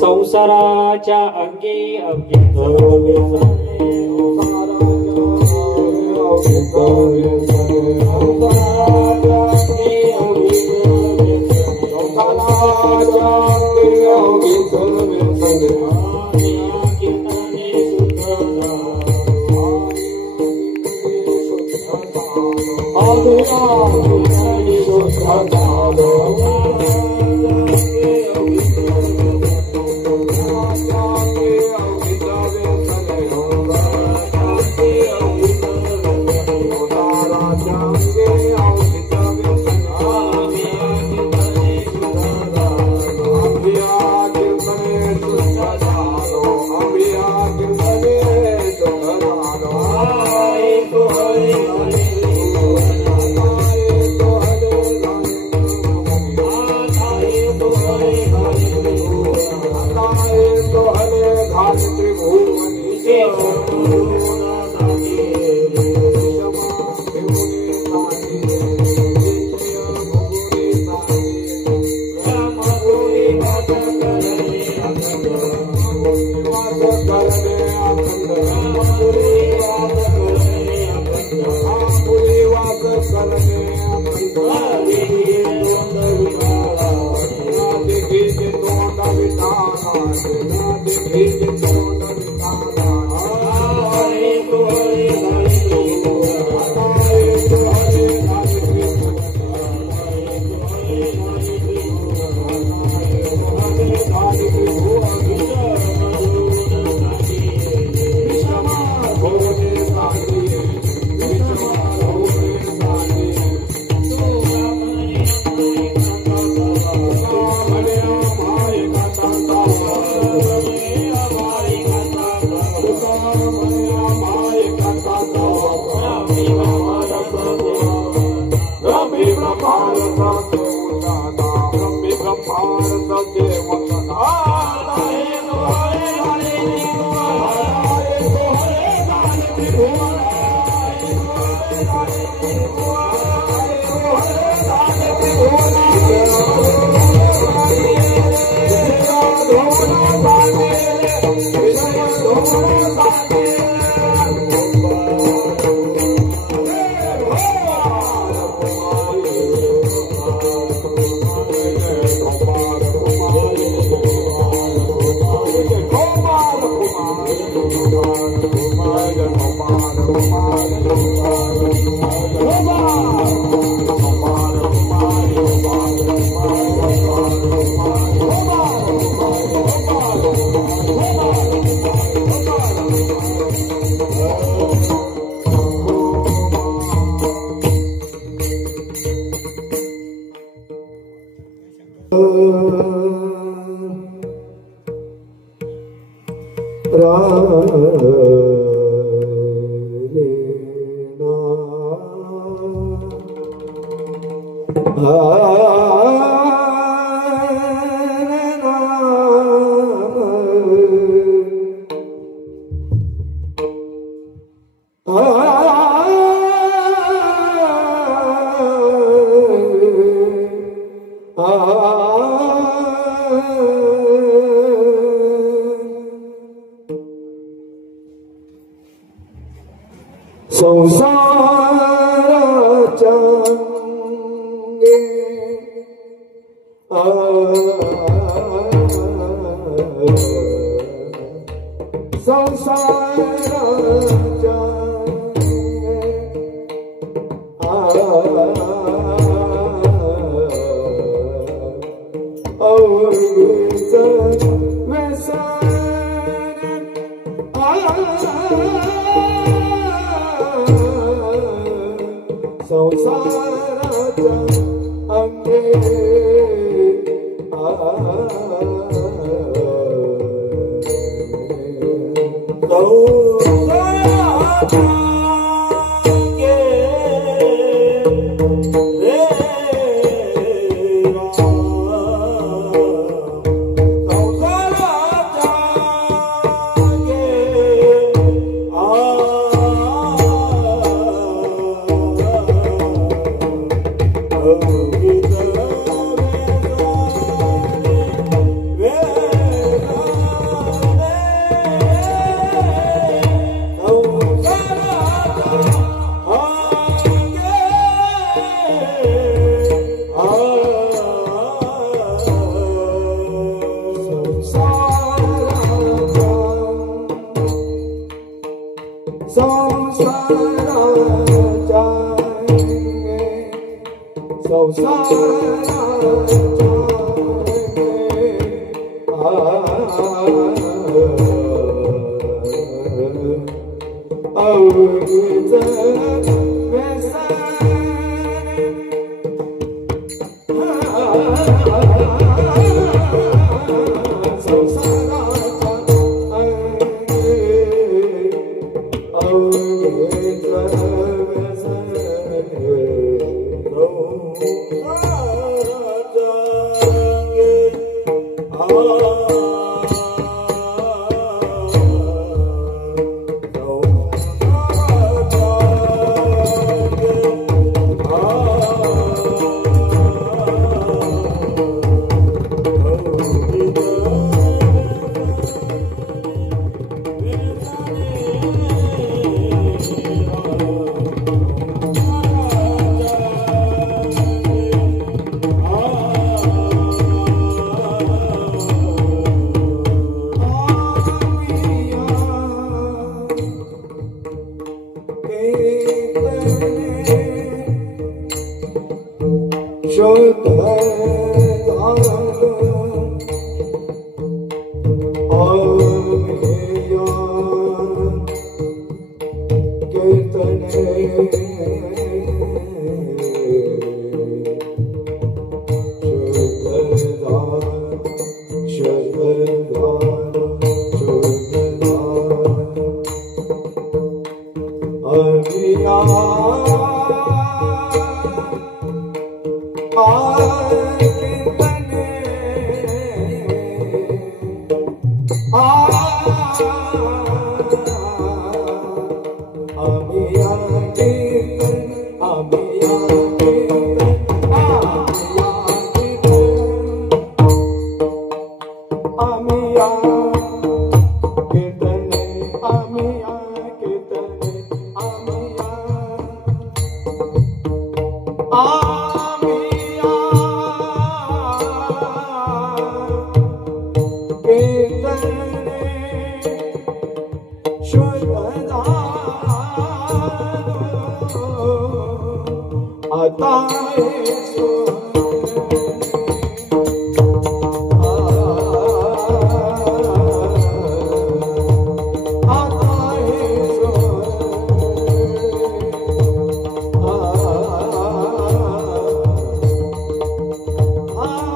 संसाराच्या अंगी संसाराच्या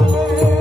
Hare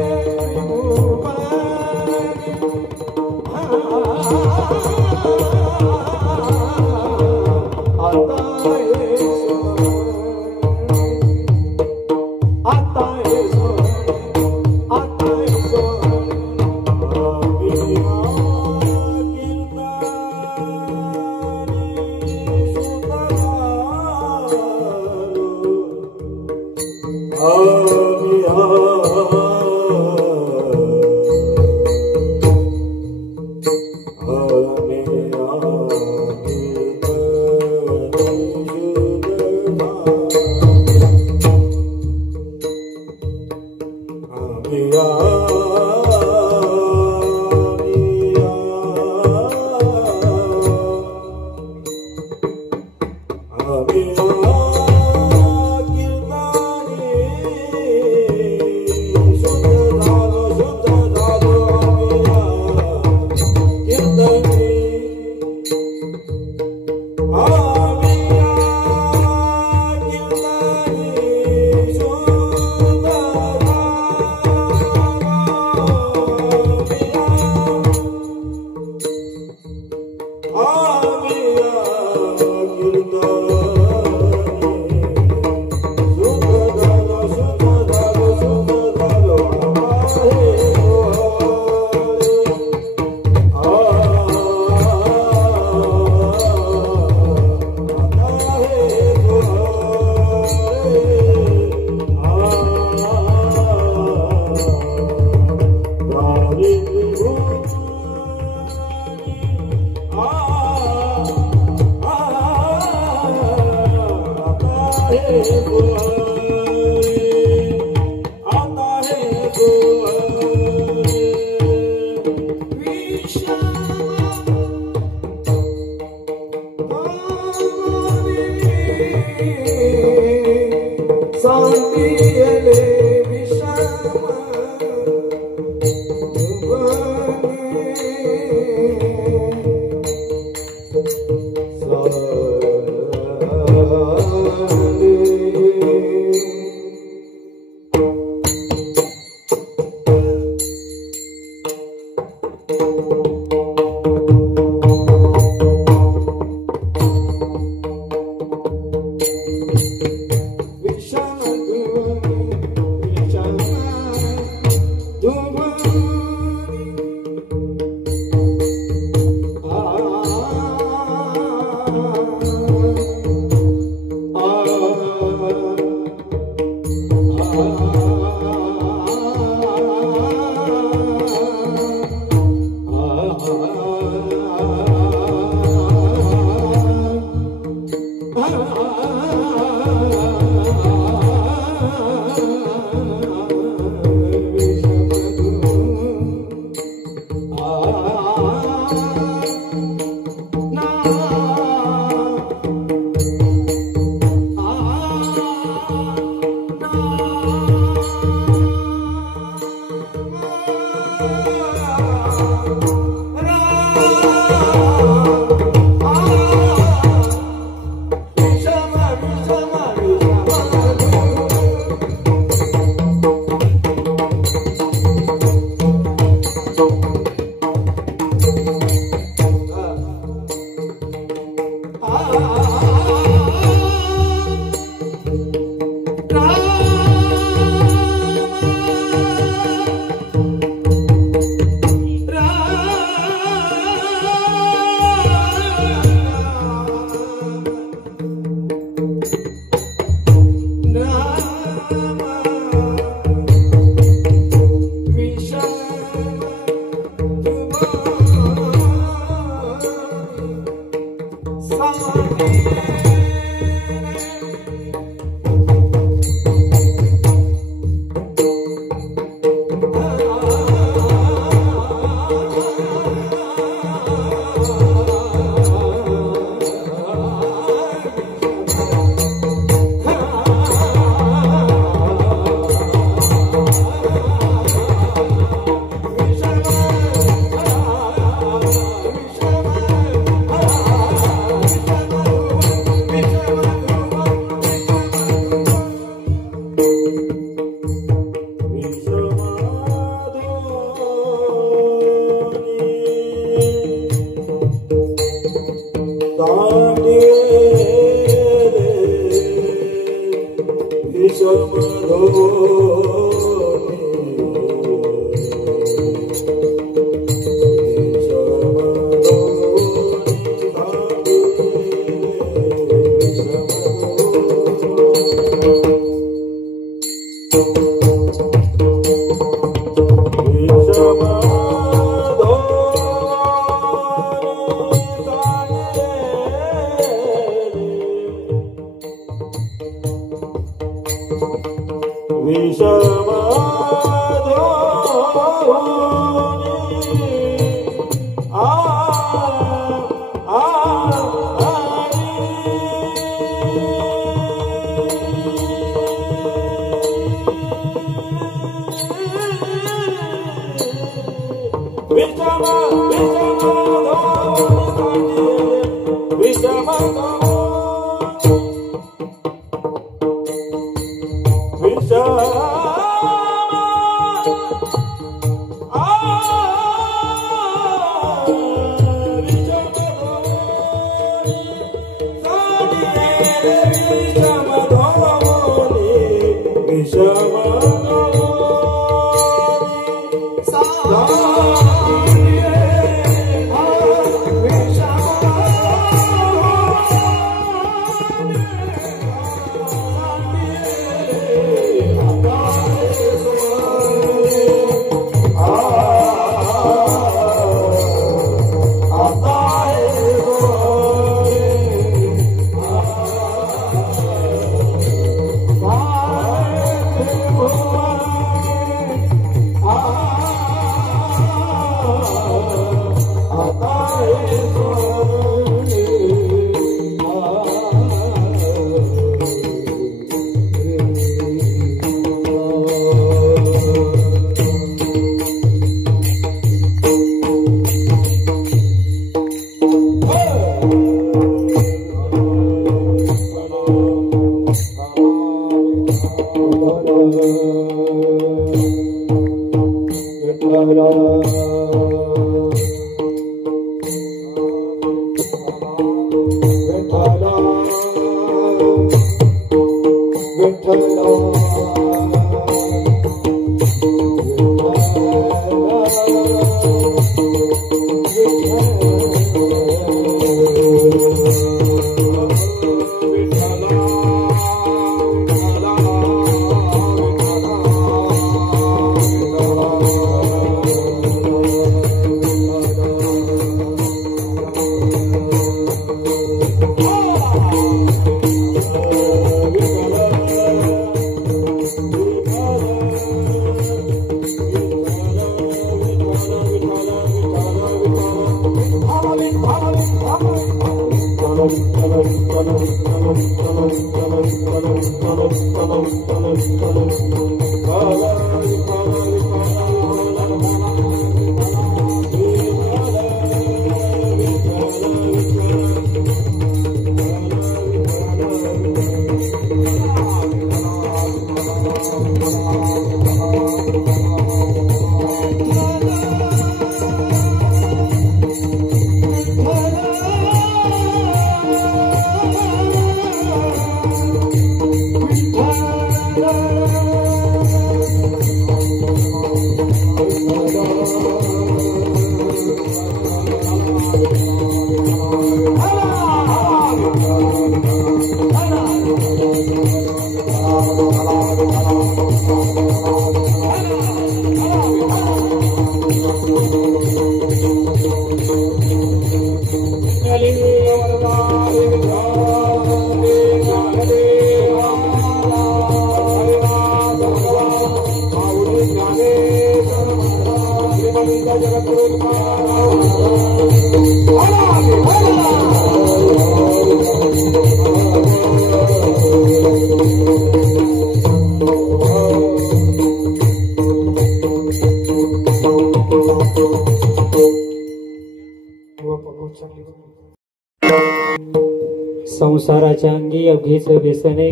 संसाराच्या अंगी अवघेच व्यसने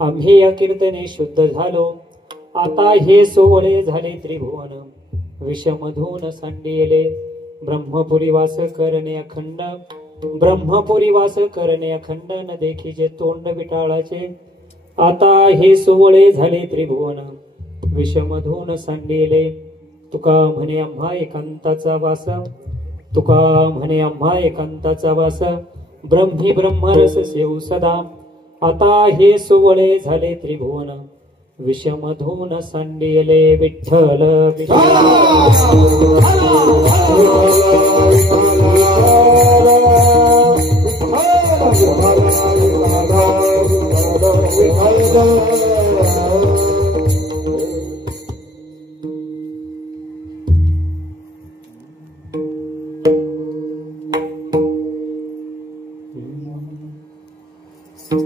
आम्ही या कीर्तने शुद्ध झालो. आता हे सोवळे झाले त्रिभुवन विषमधून सांडिले. ब्रह्मपुरी वास करणे अखंड ब्रह्मपुरी वास करणे अखंड न देखीचे तोंड विटाळाचे. आता हे सोवळे झाले त्रिभुवन विषमधून सांडिले. तुका म्हणे आम्हा एकांताचा वास तुका म्हणे आम्हा एकांताचा वास ब्रह्मी ब्रह्मरस सेवू सदा. आता हे सोवळे झाले त्रिभुवन विषमधून सांडिले. विठ्ठल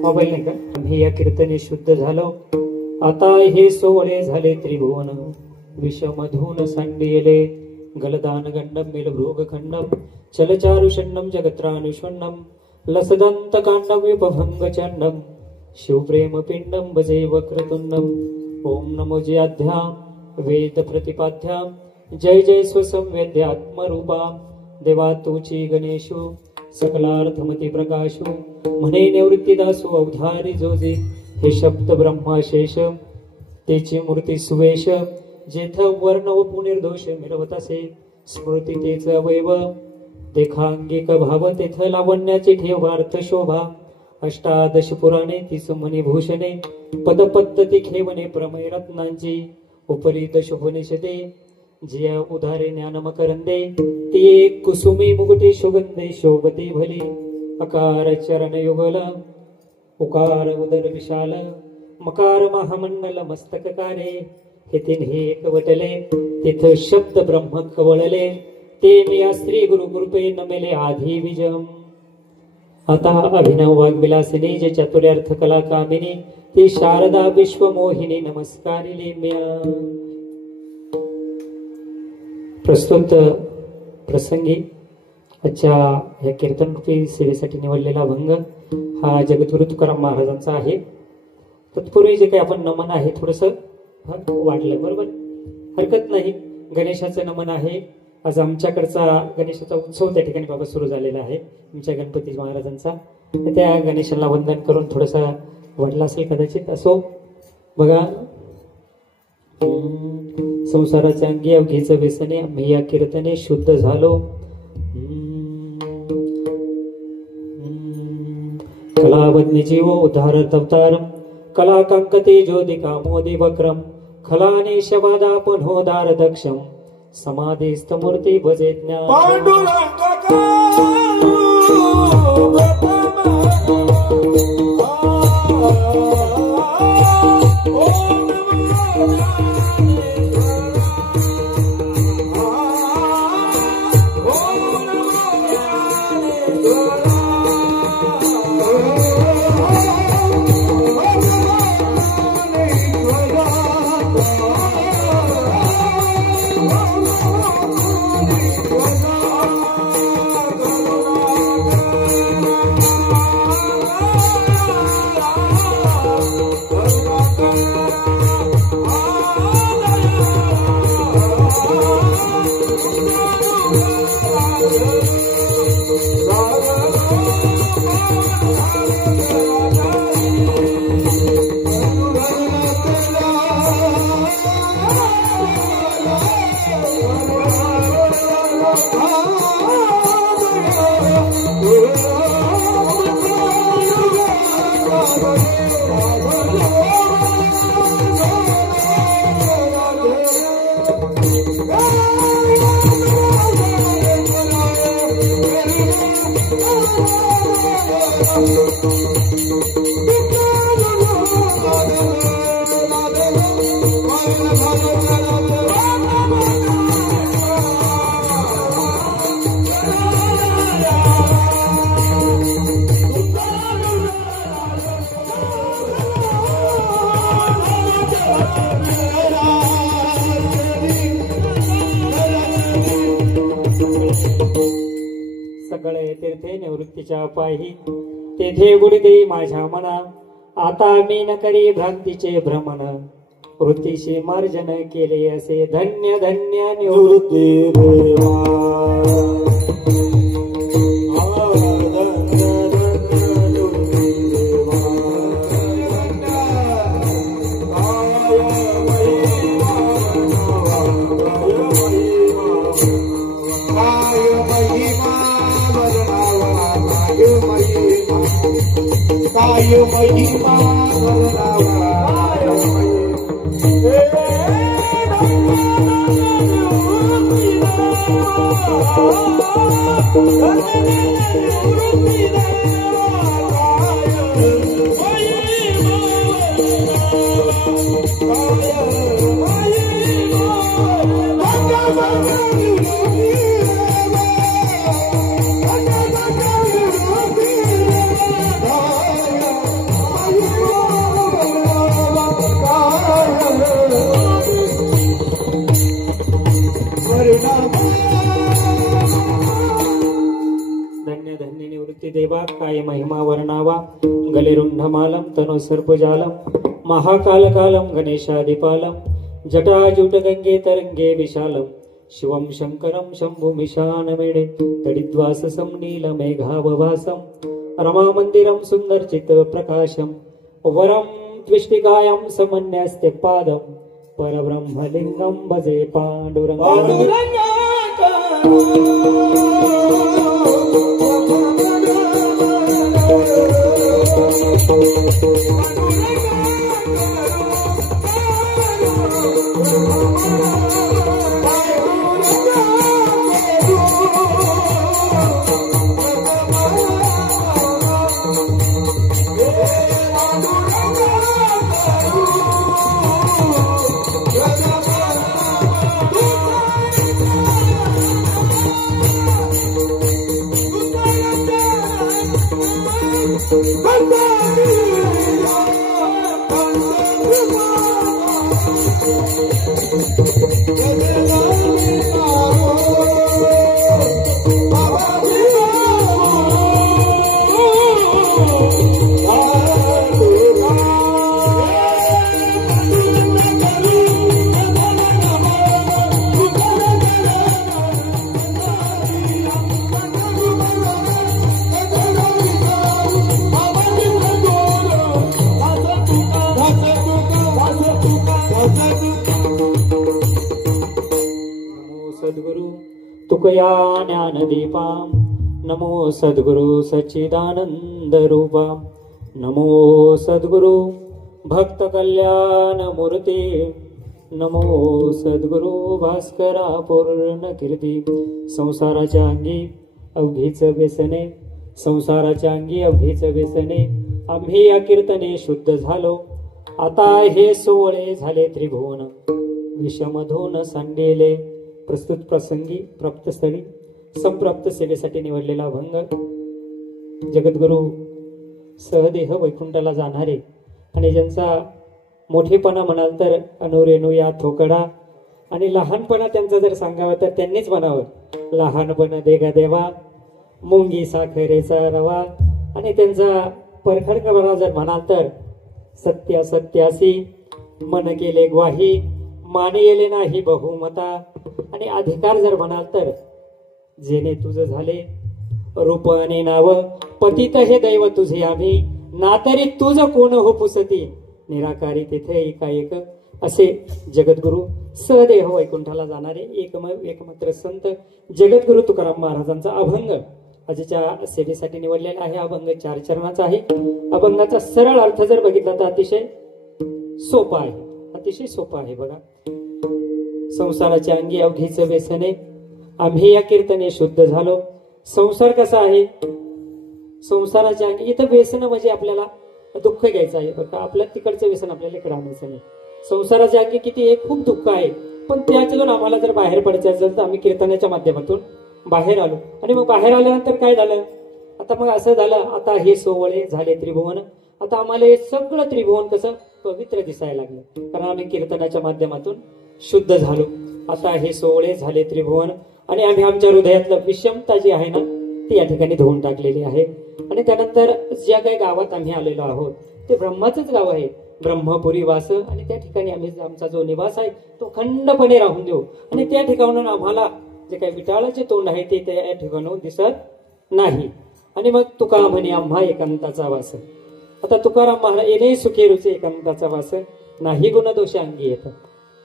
मोबाईल नाही का. आम्ही या कीर्तने शुद्ध झालो. आता हे सोवळे झाले त्रिभुवन विषमधून सांडिले. गलदानगंडम मिलभृगखंडम चलचारुषण्डम जगत्रानुष्वण्डम लसदंतकांडम विपभंगचंडम शिवप्रेमपिंडम भजे वक्रतुंडम। ओम नमो जयाध्याम वेद प्रतिपाद्याम जय जय स्वसंवेद्यात्मरूपा देवा तुची गणेशो सकलार्थमती प्रकाशो म्हणे निवृत्तीदासो अवधारी जोजे हे शब्द ब्रह्माशेष तेची मूर्ती सुवेश जेथ वर्ण व पुनिर्दोष मिळवत असे स्मृती तेच अवयव देखांगिक भाव तेथ लावण्याची ठेवार्थ शोभा अष्टादश पुराणे तीस मणिभूषणे पदपद्धती खेवणे प्रमय रत्नांची उपरी दशोपनिषदे जिया उदारे ज्ञानमकरंदे ती कुसुमी मुकुटे सुगंधे शोभते भली अकार चरण युगल उकार उदर विशाल मकार महामंडल मस्तक कारे हे तिन्ही एकवटले तिथ शब्द ब्रह्म खवळले ते मी स्त्री गुरु कृपे नमेले आधी विजम। आता अभिनव वाग्विलासिनी जे चतुर्थ कला कामिनी ती शारदा विश्वमोहिनी नमस्कारिले म्या। प्रस्तुत प्रसंगी आजच्या या कीर्तनरूपी सेवेसाठी निवडलेला भंग हा जगद्गुरु तुकाराम महाराजांचा आहे। तत्पूर्वी जे काही आपण नमन आहे थोडस वाढलं बरोबर हरकत नाही। गणेशाचं नमन आहे। आज आमच्याकडचा गणेशाचा उत्सव त्या ठिकाणी बाबा सुरू झालेला आहे आमच्या गणपती महाराजांचा। त्या गणेशाला वंदन करून थोडसा वाढला असेल कदाचित असो। बघा संसाराच्या अंगी अवघीच व्यसने आम्ही या कीर्तने शुद्ध झालो। कलावन्य जीव उद्धारत अवतारम कला कंकते ज्योतिका मोदी वक्रम खलाने शबादा पुनोदार दक्षम समाधिस्थ मूर्ती भजे ज्ञान सगळे तीर्थे निवृत्तीच्या पायी तेथे गुडदे माझ्या मना आता मी न करी भ्रांतीचे भ्रमण वृत्तीशी मार्जन केले असे धन्य धन्य निवृत्ती Hare Rama स्तुती देवा काय महिमा वर्णावा गलेरुंढमालं तनो सर्पजालं महाकालकालं गणेशादिपालं जटाजूट गंगे तरंगे विशालं शिवं शंकरं शंभुमिशानमेणे तडिद्वाससं नीलमेघावभासं रमामन्दिरं सुन्दरचित्तप्रकाशं वरं त्विष्टिकायां समन्यस्ते पादं परब्रह्मलिङ्गं भजे पाण्डुरङ्गं तुकया ज्ञानदीपां नमो सद्गुरु सच्चिदानंद रूपा नमो सद्गुरु भक्त कल्याण मूर्ती नमो सद्गुरु भास्करा पूर्ण कीर्ती संसाराच्या अंगी अवघीच व्यसने संसाराच्या अंगी अवघीच व्यसने आम्ही या कीर्तने शुद्ध झालो आता हे सोहळे झाले त्रिभुवन विषमधून सांडेले प्रस्तुत प्रसंगी प्राप्तस्थळी संप्राप्त सेवेसाठी निवडलेला अभंग जगद्गुरु सहदेह वैकुंठाला जाणारे आणि ज्यांचा मोठेपणा म्हणाल तर अनुरेणू या थोकडा आणि लहानपणा त्यांचा जर सांगावं तर त्यांनीच म्हणावं लहानपण देगा देवा मुंगी साखरेचा रवा आणि त्यांचा परखडपणा जर म्हणाल तर सत्य सत्यासी मन केले ग्वाही मानिले नाही बहुमता आणि अधिकार जर म्हणाल तर जेने तुझं झाले रूप आणि नाव पतित हे दैव तुझे आम्ही नातरी तुझ कोण हो पुसती निराकारी तेथे एकाएक असे जगद्गुरु सहदेह वैकुंठाला जाणारे एकमात्र संत जगद्गुरु तुकाराम महाराजांचा अभंग आजच्या सेवेसाठी निवडलेला आहे. अभंग 4 चरणाचा आहे. अभंगाचा सरळ अर्थ जर बघितला तर अतिशय सोपा आहे, अतिशय सोपा आहे. बघा, संसाराच्या अंगी अवघीच व्यसने आम्ही या कीर्तने शुद्ध झालो. संसार कसा आहे? संसाराच्या अंगी इथं व्यसन म्हणजे आपल्याला दुःख घ्यायचं आहे. बघा, आपलं तिकडचं व्यसन आपल्याला इकडे आणायचं नाही. संसाराच्या अंगी किती एक खूप दुःख आहे, पण त्याच्यातून आम्हाला जर बाहेर पडायचं असेल तर आम्ही कीर्तनाच्या माध्यमातून बाहेर आलो. आणि मग बाहेर आल्यानंतर काय झालं? आता मग असं झालं, आता हे सोवळे झाले त्रिभुवन. आता आम्हाला हे सगळं त्रिभुवन कसं पवित्र दिसायला लागलं, कारण आम्ही कीर्तनाच्या माध्यमातून शुद्ध झालो. आता हे सोवळे झाले त्रिभुवन आणि आम्ही आमच्या हृदयातलं विषमता जी आहे ना ती या ठिकाणी धुवून टाकलेली आहे. आणि त्यानंतर ज्या काही गावात आम्ही आलेलो आहोत ते ब्रह्माचंच गाव आहे, ब्रह्मपुरी वास. आणि त्या ठिकाणी आम्ही आमचा जो निवास आहे तो खंडपणे राहून देऊ. आणि त्या ठिकाणून आम्हाला जे काही विटाळाचे तोंड आहे ते त्या ठिकाणून दिसत नाही. आणि मग तुका म्हणे आम्हा एकांताचा वास. आता तुकाराम महाराज येणे सुखी रुचे एकांताचा वास नाही गुण दोष अंगी येत.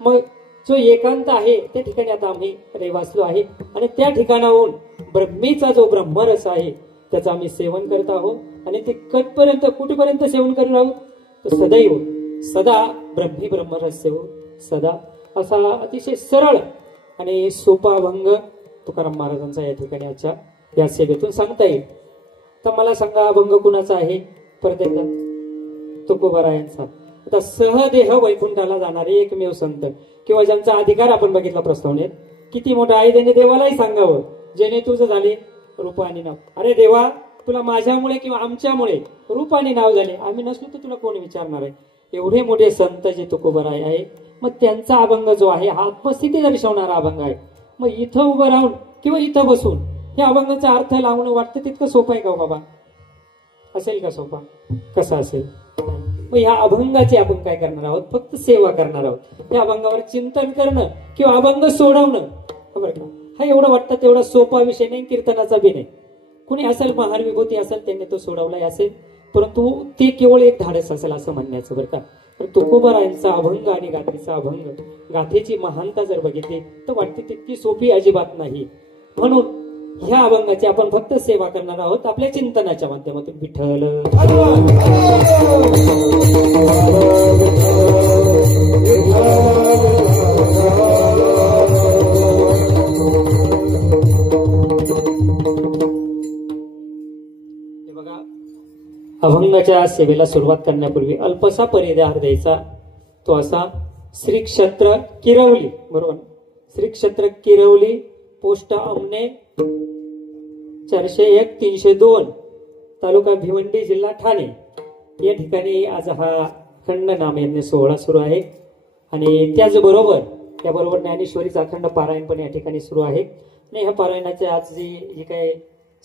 मग जो एकांत आहे त्या ठिकाणी आता आम्ही रहिवासलो आहे. आणि त्या ठिकाणाहून ब्रह्मीचा जो ब्रह्मरस आहे त्याचं आम्ही सेवन करत आहोत. आणि ते कधपर्यंत कुठेपर्यंत सेवन करत आहोत? तर सदैव सदा ब्रह्मी ब्रह्मरस सेव सदा, असा अतिशय सरळ आणि सोपा अभंग तुकाराम महाराजांचा या ठिकाणी आजच्या या सेवेतून सांगता येईल. तर मला सांगा, अभंग कुणाचा आहे? परत एकदा, तुकोबारायांचा. आता सहदेह वैकुंठाला जाणारे एकमेव संत किंवा ज्यांचा अधिकार आपण बघितला प्रस्तावनेत किती मोठा आहे, त्याने देवालाही सांगावं जेणे तुझं झाले रूप आणि नाव. अरे देवा, तुला माझ्यामुळे किंवा आमच्यामुळे रूप आणि नाव झाले, आम्ही नसलो तर तुला कोण विचारणार आहे? एवढे मोठे संत जे तुकोबाराय आहे, मग त्यांचा अभंग जो आहे हा आत्मस्थिती दर्शवणारा अभंग आहे. मग इथं उभं राहून किंवा इथं बसून या अभंगाचा अर्थ लावणं वाटतं तितकं सोपं आहे का बाबा? असेल का सोपा? कसा असेल? मग ह्या अभंगाची आपण काय करणार आहोत? फक्त सेवा करणार आहोत. या अभंगावर चिंतन करणं किंवा अभंग सोडवणं, खबर का, हा एवढं वाटतं तेवढा सोपा विषय नाही, कीर्तनाचा बी नाही. कुणी असेल महार विभूती असेल त्यांनी तो सोडवलाय असेल, परंतु ते केवळ एक धाडस असेल असं म्हणण्याचं बरं का. तर तुकोबारायांचा अभंग आणि गाथेचा अभंग, गाथेची महानता जर बघितली तर वाटते तितकी सोपी अजिबात नाही. म्हणून ह्या अभंगाची आपण फक्त सेवा करणार आहोत आपल्या चिंतनाच्या माध्यमातून. विठ्ठल बघा, अभंगाच्या सेवेला सुरुवात करण्यापूर्वी अल्पसा परिहार द्यायचा. तो असा: श्री क्षेत्र किरवली, बरोबर, श्री क्षेत्र किरवली, पोस्ट अमने 401-302, तालुका भिवंडी, जिल्हा ठाणे. या ठिकाणी आज हा अखंड नामयज्ञ सोहळा सुरू आहे. आणि त्याबरोबर ज्ञानेश्वरीचा अखंड पारायण पण या ठिकाणी सुरू आहे. आणि ह्या पारायणाच्या आज जी काय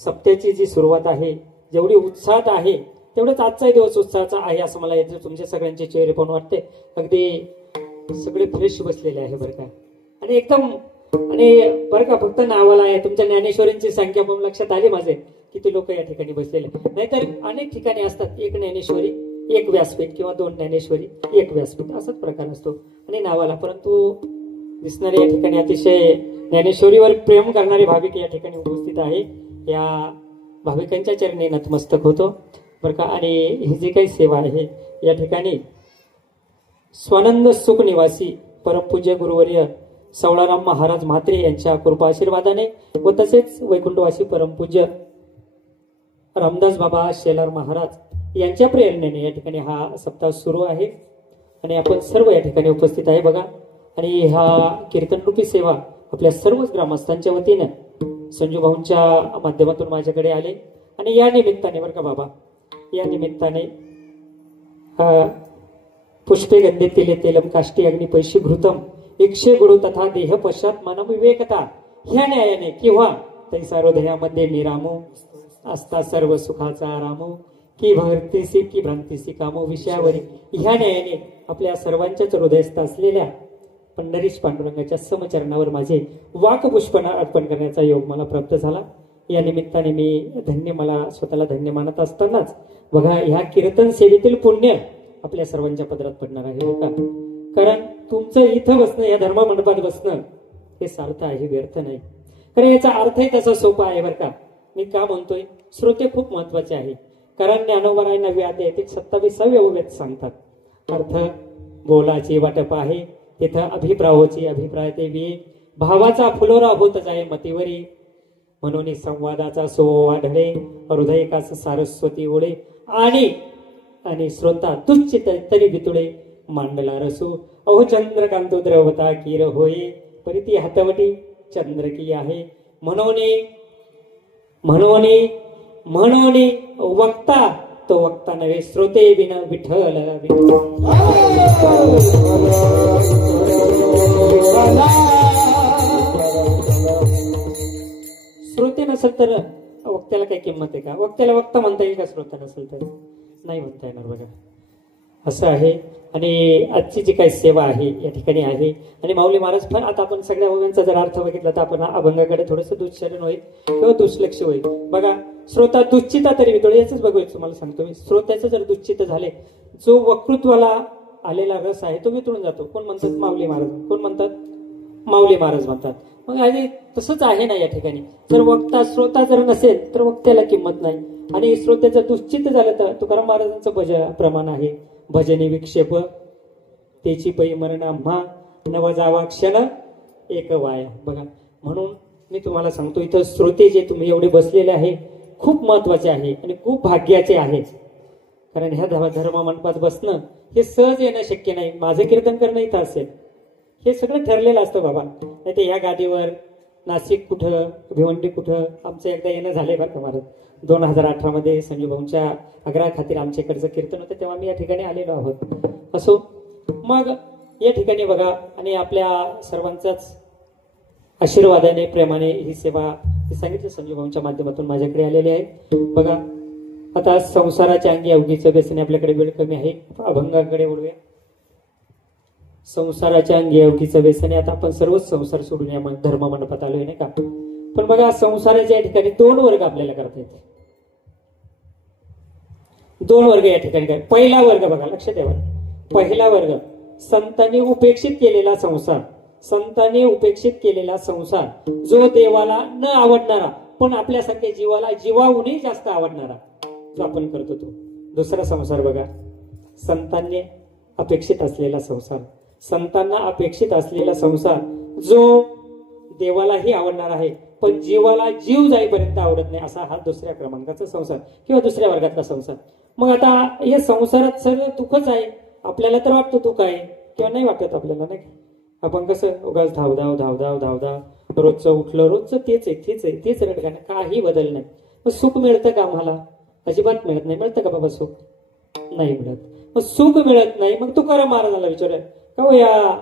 सप्त्याची जी सुरुवात आहे, जेवढी उत्साहात आहे तेवढंच आजचा दिवस उत्साहाचा आहे असं मला येतं. तुमच्या सगळ्यांचे चेहरे पाहून वाटते अगदी सगळे फ्रेश बसलेले आहे बरं का. आणि एकदम, आणि बरं का, फक्त नावाला आहे. तुमच्या ज्ञानेश्वरींची संख्या पण लक्षात आली माझे, किती लोक या ठिकाणी बसलेले. नाहीतर अनेक ठिकाणी असतात, एक ज्ञानेश्वरी एक व्यासपीठ किंवा 2 ज्ञानेश्वरी एक व्यासपीठ असाच प्रकार असतो आणि नावाला. परंतु दिसणारे या ठिकाणी अतिशय ज्ञानेश्वरीवर प्रेम करणारे भाविक या ठिकाणी उपस्थित आहे. या भाविकांच्या चरणी नतमस्तक होतो बरं का. आणि ही जी काही सेवा आहे या ठिकाणी स्वानंद सुख निवासी परमपूज्य गुरुवर्य सवळाराम महाराज म्हात्रे यांच्या कृपा आशीर्वादाने व तसेच वैकुंठवासी परमपूज्य रामदास बाबा शेलार महाराज यांच्या प्रेरणेने या ठिकाणी हा सप्ताह सुरू आहे. आणि आपण सर्व या ठिकाणी उपस्थित आहे बघा. आणि हा कीर्तनरूपी सेवा आपल्या सर्वच ग्रामस्थांच्या वतीनं संजू भाऊंच्या माध्यमातून माझ्याकडे आले. आणि या निमित्ताने बरं का बाबा, या निमित्ताने पुष्पे गंधे तिले तेलम काष्टी अग्नी पैशी घृतम इक्षे गुरु तथा देह पश्चात मन विवेकता ह्या न्यायाने किंवा तैसा हृदयामध्ये निरामो असता सर्व सुखाचा आरामो की भरतीसी की भ्रांतीसी कामो विषयावरी ह्या न्यायाने आपल्या सर्वांच्याच हृदयस्थ असलेल्या पंढरीश पांडुरंगाच्या समचरणावर माझे वाकपुष्प अर्पण करण्याचा योग मला प्राप्त झाला. या निमित्ताने मी धन्य, मला स्वतःला धन्य मानत असतानाच बघा ह्या कीर्तन सेवेतील पुण्य आपल्या सर्वांच्या पदरात पडणार आहे का. कारण तुमचं इथं बसणं, या धर्म मंडपात बसणं हे सार्थ आहे, व्यर्थ नाही. कारण याचा अर्थही तसा सोपा आहे बरं का. मी का म्हणतोय, श्रोते खूप महत्वाचे आहे. कारण ज्ञानोबराय नव्या अध्यायातील 27व्या ओव्यात सांगतात, अर्थ बोलाची वाटप आहे तिथं अभिप्रायोची अभिप्राय देवी भावाचा फुलोरा होत जाय मतीवरी म्हणून संवादाचा सोवा ढळे हृदयकाच सारस्वती ओळे आणि श्रोता तुच्छ तरी बितुळे मांडला रसू अहो चंद्रकांतो द्रवता किर होये परिती हातवटी चंद्रकी आहे म्हणून वक्ता तो वक्ता नव्हे श्रोते बिना विठ्ठल. श्रोते नसेल तर वक्त्याला काही किंमत आहे का? वक्त्याला वक्ता म्हणता येईल का श्रोता नसेल तर? नाही म्हणता येणार बघा, असं आहे. आणि आजची जी काही सेवा आहे या ठिकाणी आहे. आणि माऊली महाराज पण आता आपण सगळ्या ओव्यांचा जर अर्थ बघितला तर आपण अभंगाकडे थोडंसं दुःचरण होईल किंवा दुर्लक्ष होईल. बघा, श्रोता दुश्चिता तरी वितोळे, याच बघूया तुम्हाला सांगतो मी. श्रोत्याचं जर दुश्चित झाले, जो वक्तृत्वाला आलेला रस आहे तो वितळून जातो. कोण म्हणतात? माऊली महाराज. कोण म्हणतात? माऊली महाराज म्हणतात. मग आणि तसंच आहे ना या ठिकाणी. जर वक्ता श्रोता जर नसेल तर वक्त्याला किंमत नाही. आणि श्रोत्याचं दुश्चित झालं तर तुकाराम महाराजांचं प्रमाण आहे, भजनी विक्षेप त्याची पै मरण आम्हा नव जावा क्षण एक वाया. बघा, म्हणून मी तुम्हाला सांगतो, इथं श्रोते जे तुम्ही एवढे बसलेले आहे खूप महत्वाचे आहे आणि खूप भाग्याचे आहे. कारण ह्या धर्म मंडपात बसणं हे सहज येणं शक्य नाही. माझं कीर्तन करणं इथं असेल हे सगळं ठरलेलं असतं बाबा. नाही ते ह्या गादीवर नाशिक कुठं, भिवंडी कुठं, आमचं एकदा येणं झालंय बरं का महाराज. 2018 मध्ये संजू भाऊंच्या आग्रहा खातीर आमच्याकडचं कीर्तन होतं तेव्हा मी या ठिकाणी आलेलो आहोत. असो, मग या ठिकाणी बघा, आणि आपल्या सर्वांचाच आशीर्वादाने प्रेमाने ही सेवा सांगितलं संजू भाऊंच्या माध्यमातून माझ्याकडे आलेली आहे. बघा, आता संसाराच्या अंगी अवघीचं व्यसने, आपल्याकडे वेळ कमी आहे, अभंगाकडे वळूया. संसाराच्या अंगी अवघीचं व्यसने. आता आपण सर्वच संसार सोडून या धर्म मंडपात आलोय नाही का. पण बघा संसाराच्या या ठिकाणी दोन वर्ग आपल्याला करता येते. दोन वर्ग या ठिकाणी काय. पहिला वर्ग बघा, लक्षात ठेवा. पहिला वर्ग संतांनी उपेक्षित केलेला संसार. संतांनी उपेक्षित केलेला संसार, जो देवाला न आवडणारा पण आपल्यासारख्या जीवाला जीवाहूनही जास्त आवडणारा जो आपण करतो तो. दुसरा संसार बघा, संतांनी अपेक्षित असलेला संसार. संतांना अपेक्षित असलेला संसार जो देवालाही आवडणार आहे पण जीवाला जीव जाईपर्यंत आवडत नाही, असा हा दुसऱ्या क्रमांकाचा संसार किंवा दुसऱ्या वर्गातला संसार. मग आता हे संसारात सगळं दुःखच आहे. आपल्याला तर वाटतं दुःख आहे किंवा नाही वाटत आपल्याला, नाही. आपण कसं उगाच धावधाव धावधाव धावधाव, रोजचं उठलं रोजचं तेच आहे तेच आहे तेच रडगाणं, काही बदल नाही. मग सुख मिळतं का आम्हाला? अजिबात मिळत नाही. मिळतं का बाबा सुख? नाही मिळत. मग सुख मिळत नाही. मग तुकाराम महाराजांना विचारलं का हो या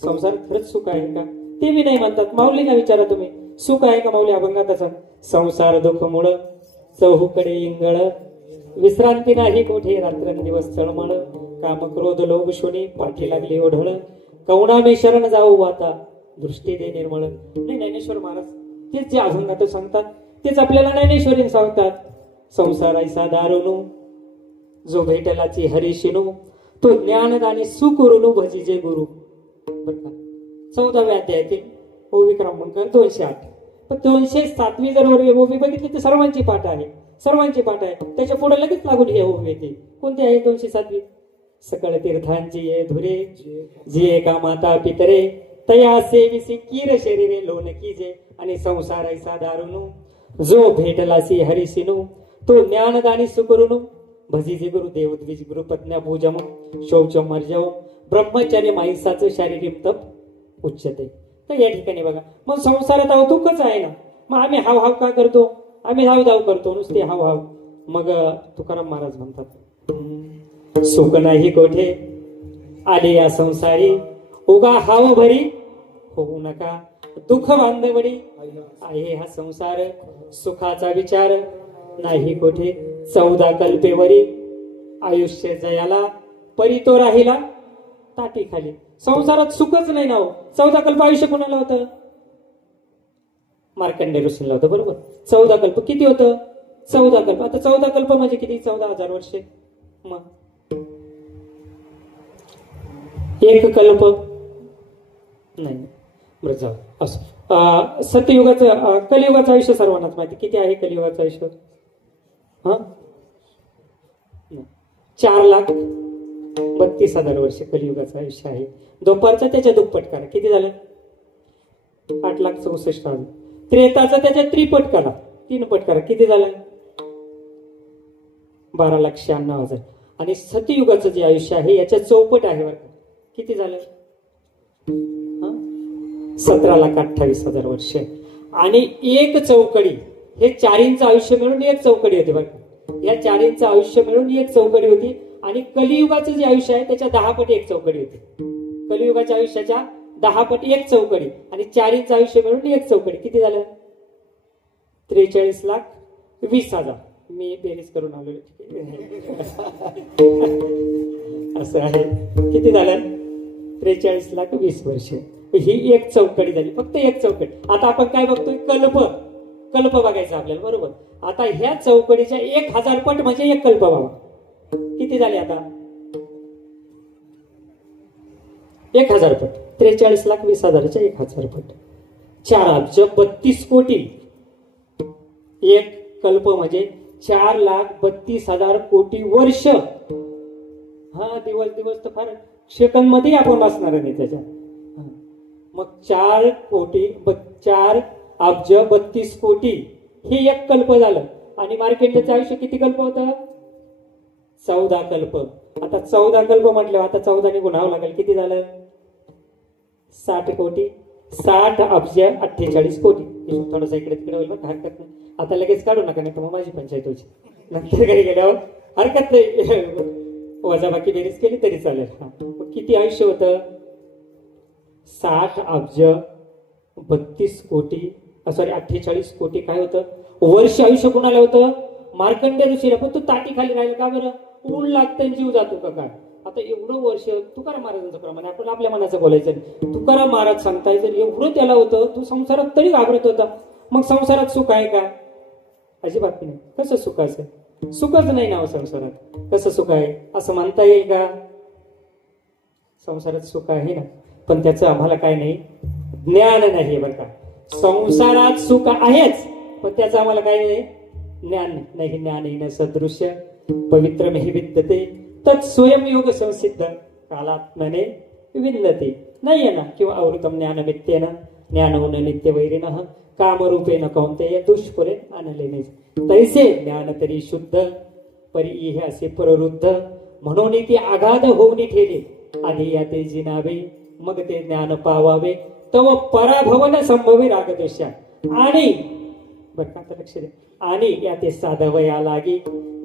संसारात खरंच सुख आहे का? ते मी नाही म्हणतात. माऊलींना विचारा तुम्ही, सुख आहे का माऊली अभंगाचा? संसार दुःख मुळ चहूकडे इंगळ, विश्रांती नाही कोठे रात्रंदिवस चळमळ, काम क्रोध लोभ शोनी पाठी लागली ओढळ, कवणामे शरण जाऊ वाता दृष्टी दे निर्मळ. नाही, ज्ञानेश्वर महाराज तेच जे अभंगात सांगतात तेच आपल्याला ज्ञानेश्वरी सांगतात. संसार ऐसा दारुणू जो भेटलाची हरिशिनू, तो ज्ञानदानी सुकुरुनु भजीजे गुरु. बरं का, 14व्या अध्यायातील ओवी क्रमांक 208. पण 207वी जर ओवी बघितली तर सर्वांची पाठ आहे, सर्वांची पाठ आहे. त्याच्या पुढे लगेच लागून हे ओवी येते. कोणती आहे 207वी? सकळ तीर्थांची ये धुरे जिये का माता पितरे, तया सेविसी कीर शरीरे लोन कीजे, आणि संसार ऐसा दारुणू जो भेटलासी हरिसिनू, तो ज्ञानदानी सुकरुनु भजीजे गुरु देवद्विज गुरु पत्न्या पूजम शौचम मर्जव ब्रह्मचर्य माहिसाचं शारीरिक तप उच्चते. तर या ठिकाणी बघा, मग संसारात अहो दुःखच आहे ना. मग आम्ही हाव हाव का करतो? आम्ही धाव करतो नुसते हाव हाव. मग तुकाराम महाराज म्हणतात, सुख नाही कोठे आले या संसारी, उगा हाव भरी होऊ नका दुःख बांधवडी, आहे हा संसार सुखाचा विचार नाही कोठे, 14 कल्पेवरी आयुष्य जयाला परी तो राहिला ताटी खाली. संसारात सुखच नाही ना हो. 14 कल्प आयुष्य कोणाला होतं? मार्कंडेय ऋषींना होतं. बरोबर, 14 कल्प किती होतं? 14 कल्प. आता 14 कल्प म्हणजे किती? 14,000 वर्षे. मग एक कल्प नाही. बरं जाऊ असं. सत्ययुगाचं कलियुगाचं आयुष्य सर्वांनाच माहिती. किती आहे कलियुगाचं आयुष्य? 4,32,000 वर्ष कलियुगाचं आयुष्य आहे. दुपारचं त्याच्या दुप्पट करा, किती झालं? 8,64,000. त्रेताचं त्याच्या त्रिपट करा, 3 पट करा, किती झालं? 12,96,000. आणि सतयुगाचं जे आयुष्य आहे याच्या चौपट आहे बरं. किती झालं? 17,28,000 वर्ष. आणि एक चौकडी, हे चारींचं आयुष्य मिळून एक चौकडी होती बरं. या चारींचं आयुष्य मिळून एक चौकडी होती. आणि कलियुगाचं जे आयुष्य आहे त्याच्या 10 पट एक चौकडी होती. कलियुगाच्या आयुष्याच्या 10 पट एक चौकडी आणि चारींचं आयुष्य मिळून एक चौकडी. किती झालं? 43,20,000. मी बेरीज करून आलो असं आहे. किती झालं? 43,20,000 वर्ष. ही एक चौकडी झाली, फक्त एक चौकडी. आता आपण काय बघतोय? कल्प. कल्प बघायचा आपल्याला. बरोबर. आता ह्या चौकडीच्या 1,000 पट म्हणजे एक कल्प बाबा. किती झाले आता? 1,000 पट. 43,20,000च्या 1,000 पट. 4,32,00,000,000. एक कल्प म्हणजे 4,32,000,000,000 वर्ष. हा दिवस तर फार सेकंद मध्ये आपण बसणार नाही त्याच्या. मग 4,32,00,000,000 हे एक कल्प झालं. आणि मार्केटचं आयुष्य किती कल्प होतं? 14 कल्प. आता 14 कल्प म्हटलं, आता 14 ने गुणावं लागेल. किती झालं? 60 कोटी. 60,48,00,000,000. थोडस इकडे तिकडे होईल, हरकत नाही. आता लगेच काढू नका, नाही तर मग माझी पंचायत होती. नंतर घरी गेल्यावर हरकत नाही, वजाबाकी बेरीज केली तरी चालेल. मग किती आयुष्य होतं? 60,32,00,000,000. सॉरी 48 कोटी काय होतं? वर्ष आयुष्य कोणाला होतं? मार्कंडे ऋषीला, पण तू ताटी खाली राहील का बरं? ऊन लागतं जीव जातो का काय? आता एवढं वर्ष तुकाराम महाराजांचं प्रमाणे आपण आपल्या मनाचं बोलायचं. तुकाराम महाराज सांगताय जर एवढं त्याला होतं, तू संसारात तरी घाबरत होता, मग संसारात सुख आहे का? अजिबात नाही. कसं सुखाचं? सुखच नाही ना संसारात, कसं सुख आहे असं म्हणता येईल का? संसारात सुख आहे ना, पण त्याचं आम्हाला काय नाही, ज्ञान नाही. बरं का, संसारात सुख आहेच, पण त्याचं आम्हाला काय नाही, ज्ञान नाही. ज्ञान येणं सदृश्य पवित्र मेहि विद्यते तत् स्वयंयोग संसिद्ध कालात्मने विंदते. नाहीये ना. किंवा अवृतम ज्ञान नित्येन ज्ञानोन नित्य वैरिणः कामरूपेण कौंतेय दुष्पुरे आणलेने तैसे ज्ञान तरी शुद्ध परी हे असे प्रवृद्ध म्हणून ती आघात होऊन ठेले आधी या ते जिनावे मग ते ज्ञान पावावे तव पराभवन संभवे रागदेशा आणि बरं का लक्ष दे आणि या ते साधवया लागे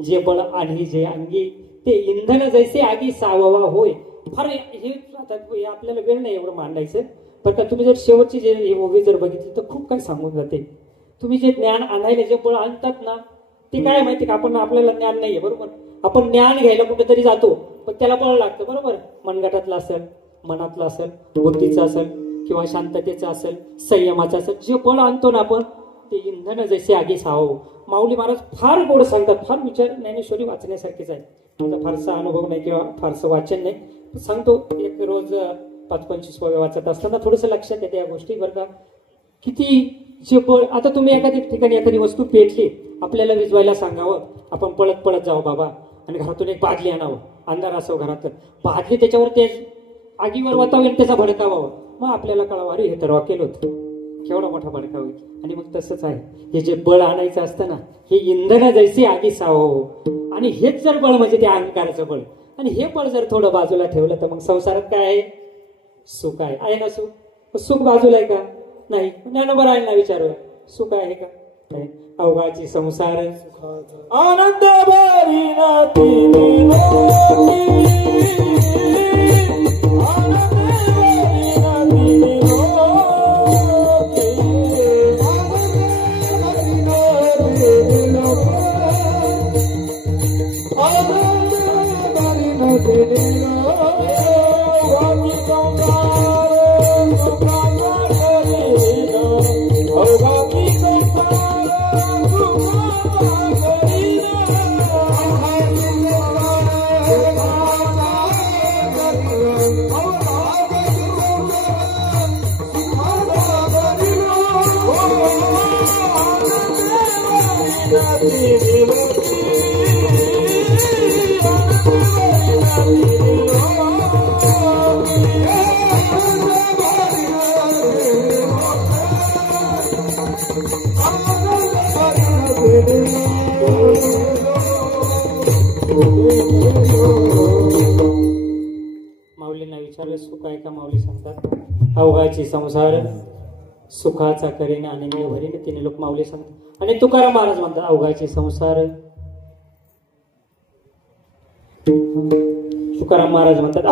जे बळ आणि जे अंगी ते इंधन जैसे आगी साववा होय. फार हे आता आपल्याला वेळ नाही एवढं मांडायचं. पण का तुम्ही जर शेवटची जे मूवी जर बघितली तर खूप काय सांगून जाते. तुम्ही जे ज्ञान आणायला जे बळ आणतात ना ते काय माहिती का, आपण आपल्याला ज्ञान नाहीये बरोबर. आपण ज्ञान घ्यायला कुठेतरी जातो पण त्याला बळ लागतं बरोबर. मनगटातलं असेल, मनातलं असेल, बुद्धीचं असेल किंवा शांततेचं असेल, संयमाचं असेल, जे बळ आणतो ना आपण ते इंधन जैसे आगी सावो. माऊली महाराज फार गोड सांगतात. फार विचार ज्ञानेश्वरी वाचण्यासारखीच आहे. माझा फारसा अनुभव नाही किंवा फारसं वाचन नाही, सांगतो एक रोज 5-25 वाचत असताना थोडंसं लक्षात येते या गोष्टी बरं का. किती जे बळ. आता तुम्ही एखाद्या ठिकाणी एखादी वस्तू पेटली, आपल्याला विजवायला सांगावं, आपण पळत पळत जावं बाबा आणि घरातून एक बादली आणावं, अंधार असो घरात, बादली त्याच्यावर ते आगीवर वातावं आणि त्याचा भडकावावं. मग आपल्याला कळावं अरे हे तर रॉकेल होतं, केवढा मोठा भडका होईल. आणि मग तसंच आहे हे जे बळ आणायचं असतं ना, हे इंधन जैसे आगी सावो. आणि हेच जर बळ म्हणजे ते अहंकाराचं बळ. आणि हे बळ जर थोडं बाजूला ठेवलं तर मग संसारात काय आहे, सुख आहे. आहे ना सुख? सुख बाजूला आहे का? नाही. ज्ञानोबा आहे ना, विचारूया सुख आहे का? नाही. अवघाची संसार आनंद भरी माऊलींना विचारलं सुख आहे का? माऊली सांगतात अवघाची संसार सुखाचा करीन आणि मी भरीन. तिने लोक माऊली सांगतात. आणि तुकाराम महाराज म्हणतात अवघाची संसार. तुकाराम महाराज म्हणतात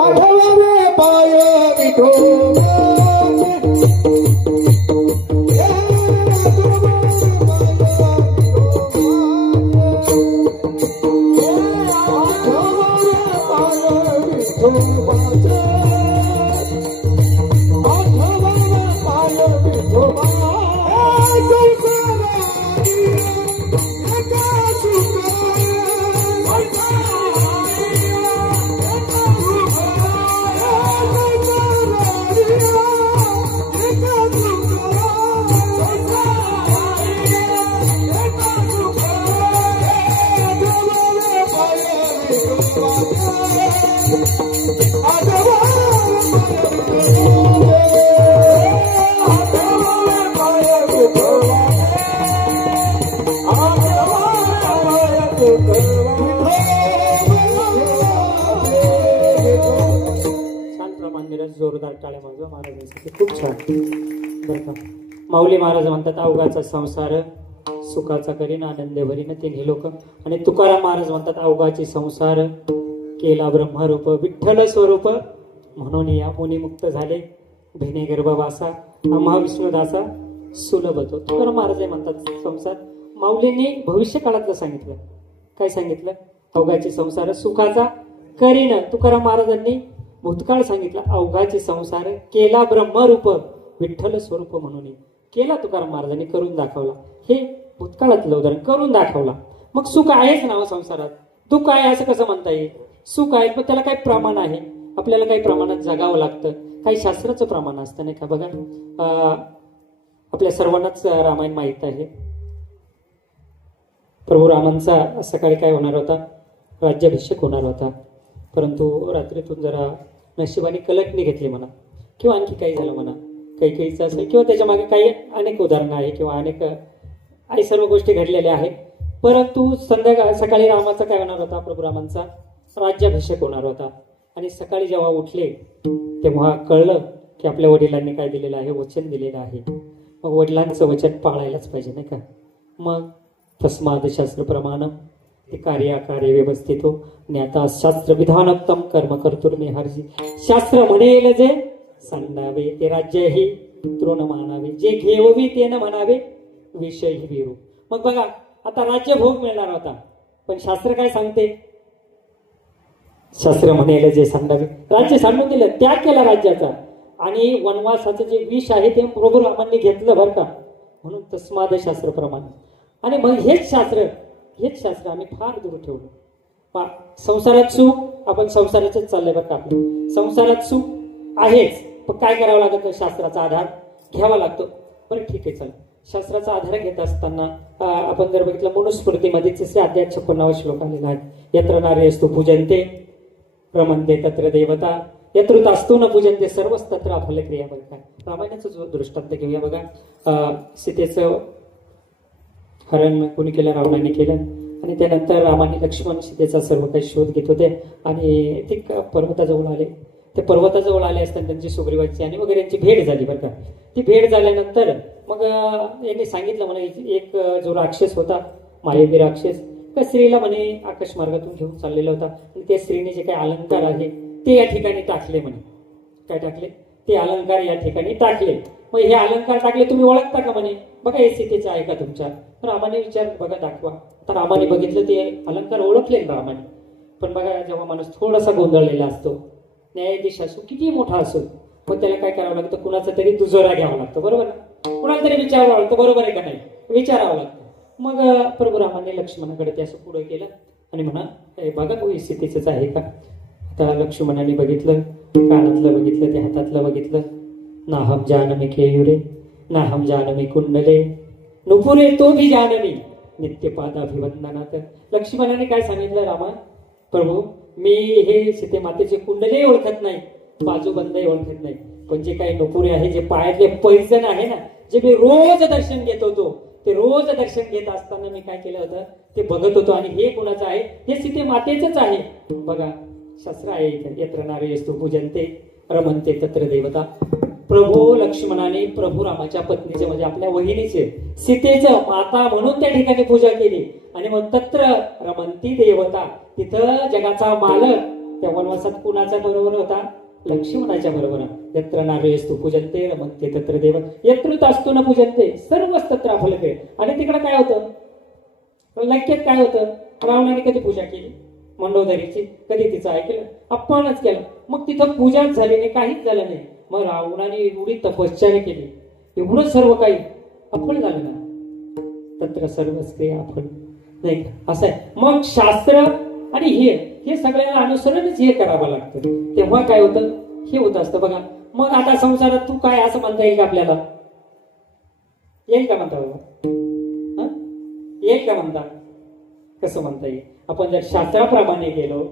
जोरदार टाळ्या वाजवा महाराजांसाठी. खूप छान बरं का. माऊली महाराज म्हणतात अवघाचा संसार सुखाचा करीन आनंद भरीन तिन्ही लोक. आणि तुकाराम महाराज म्हणतात अवघाची संसार केला ब्रह्मरूप विठ्ठल स्वरूप म्हणून या मुनी मुक्त झाले भिने गर्भवासा आम्हा विष्णुदासा सुलभ होतो. तुकाराम महाराज म्हणतात संसार माऊलींनी भविष्य काळातलं सांगितलं. काय सांगितलं? अवघाची संसार सुखाचा करीन. तुकाराम महाराजांनी भूतकाळ सांगितला. अवघाची संसार केला ब्रह्मरूप विठ्ठल स्वरूप म्हणून केला तुकाराम महाराजांनी, करून दाखवला. हे भूतकाळातलं उदाहरण, करून दाखवला. मग सुख आहेच ना संसारात, दुःख आहे असं कसं म्हणता येईल? सुख आहे पण त्याला काही प्रमाण आहे, आपल्याला काही प्रमाणात जगावं लागतं, काही शास्त्राचं प्रमाण असतं नाही का? बघा आपल्या सर्वांनाच रामायण माहित आहे. प्रभू रामांचा सकाळी काय होणार होता? राज्याभिषेक होणार होता. परंतु रात्रीतून जरा नशिबाने कलटणी घेतली म्हणा, किंवा आणखी काही झालं म्हणा, काही असेल, किंवा त्याच्या मागे काही अनेक उदाहरणं आहे, किंवा अनेक काही सर्व गोष्टी घडलेल्या आहेत. परंतु सकाळी रामाचा काय होणार होता? प्रभू रामांचा राज्याभिषेक होणार होता. आणि सकाळी जेव्हा उठले तेव्हा कळलं की आपल्या वडिलांनी काय दिलेलं आहे? वचन दिलेलं आहे. मग वडिलांचं वचन पाळायलाच पाहिजे नाही का? मग तस्माद शास्त्र प्रमाण ते कार्य व्यवस्थित हो ज्ञाता शास्त्र विधानोत्तम कर्म कर्तुर्मे हरजी. शास्त्र म्हणेल जे सांडावे ते राज्य ही तृण मानावे, जे घेववी ते न म्हणावे विषय ही विरू. मग बघा आता राज्य भोग मिळणार होता, पण शास्त्र काय सांगते? शास्त्र म्हणेल जे सांडावे, राज्य सांडून दिलं, त्याग केला राज्याचा. आणि वनवासाचं जे विष आहे ते प्रभू रामांनी घेतलं बरं का. म्हणून तस्माद शास्त्र प्रमाण. आणि मग हेच शास्त्र आम्ही फार दूर ठेवलं. संसारात सुख, आपण संसाराच चाललंय बरं का, आपलं संसारात सुख आहेच, पण काय करावं लागतं? शास्त्राचा आधार घ्यावा लागतो. बरं ठीक आहे, चला. शास्त्राचा आधार घेत असताना आपण जर बघितलं मनुस्मृतीमध्ये 3 अध्याय 56 श्लोक आलेला आहे. यत्र नार्यस्तु पूजन्ते रमन्ते तत्र देवता यत्रुतास्तु न पूजन्ते सर्वच तत्र अफलक्रिया. बघा काय रामायणाचं जो दृष्टांत घेऊया. बघा सीतेचं हरण कोणी केलं? रावणाने केलं. आणि त्यानंतर रामाने लक्ष्मण सीतेचा सर्व काही शोध घेत होते आणि ते पर्वताजवळ आले. ते पर्वताजवळ आले असताना त्यांची सुग्रीवाची आणि वगैरे यांची भेट झाली बरं का. ती भेट झाल्यानंतर मग यांनी सांगितलं म्हणे, एक जो राक्षस होता मायावी राक्षस, त्या स्त्रीला म्हणे आकाश मार्गातून घेऊन चाललेला होता. आणि त्या स्त्रीने जे काही अलंकार आहे ते या ठिकाणी टाकले म्हणे. काय टाकले? ते अलंकार या ठिकाणी टाकले. मग हे अलंकार टाकले, तुम्ही ओळखता का म्हणे? बघा हे सीतेचं आहे का तुमच्या? रामाने विचारलं, बघा दाखवा. तर रामाने बघितलं, ते अलंकार ओळखले रामाने. पण बघा जेव्हा माणूस थोडासा गोंधळलेला असतो, न्यायाधीश असो किती मोठा असो, मग त्याला काय करावं लागतं? कुणाचा तरी दुजोरा घ्यावा लागतो, बरोबर ना? कुणाला तरी विचारावं लागतं, बरोबर आहे का नाही? विचारावं लागतं. मग प्रभू रामाने लक्ष्मणाकडे ते असं पुढे केलं आणि म्हणा, बघा हे सीतेचंच आहे का? आता लक्ष्मणाने बघितलं, कानातलं बघितलं, ते हातातलं बघितलं. नाहम जानमी केयुरे नाहम जानमी कुंडले नुपुरे तो भी जानमी नित्यपादाभिवंदनात. लक्ष्मणाने काय सांगितलं? रामा प्रभू, मी हे सीते मातेचे कुंडले ओळखत नाही, बाजूबंदही ओळखत नाही, पण जे काही नुपुरे आहे, जे पायातले पैजण आहे ना, जे मी रोज दर्शन घेत होतो, ते रोज दर्शन घेत असताना मी काय केलं होतं? ते बघत होतो. आणि हे कुणाचं आहे? हे सीते मातेच आहे. बघा शास्त्र आहे इथे, यत्र नार्यस्तु पूजन्ते रमन्ते तत्र देवता. प्रभू लक्ष्मणाने प्रभू रामाच्या पत्नीचे म्हणजे आपल्या वहिनीचे सीतेचं माता म्हणून त्या ठिकाणी पूजा केली. आणि मग तत्र रमन्ती देवता, तिथं जगाचा मालक त्या वनवासात कुणाच्या बरोबर होता? लक्ष्मणाच्या बरोबर. यत्र नार्यस्तु पूजन्ते रमन्ते तत्र देव यत्रुतास्तु न पूजन्ते सर्वच तत्र अफलके. आणि तिकडे काय होतं? लंकेत काय होतं? रावणाने कधी पूजा केली? मंडोदरीची. कधी तिचं ऐकलं? अपमानच केला. मग तिथं पूजाच झाली नाही, काहीच झालं नाही. मग रावणाने एवढी तपश्चर्या केली, एवढं सर्व काही आपण झालं ना, तत्र सर्वच क्रिया आपण नाही असं आहे. मग शास्त्र आणि हे सगळ्यांना अनुसरणच हे करावं लागतं. तेव्हा काय होतं? हे होत असतं बघा. मग आता संसारात तू काय असं म्हणता येईल का आपल्याला? येईल का म्हणता बाबा? येईल का म्हणता? कसं म्हणता येईल? आपण जर शास्त्राप्रमाणे गेलो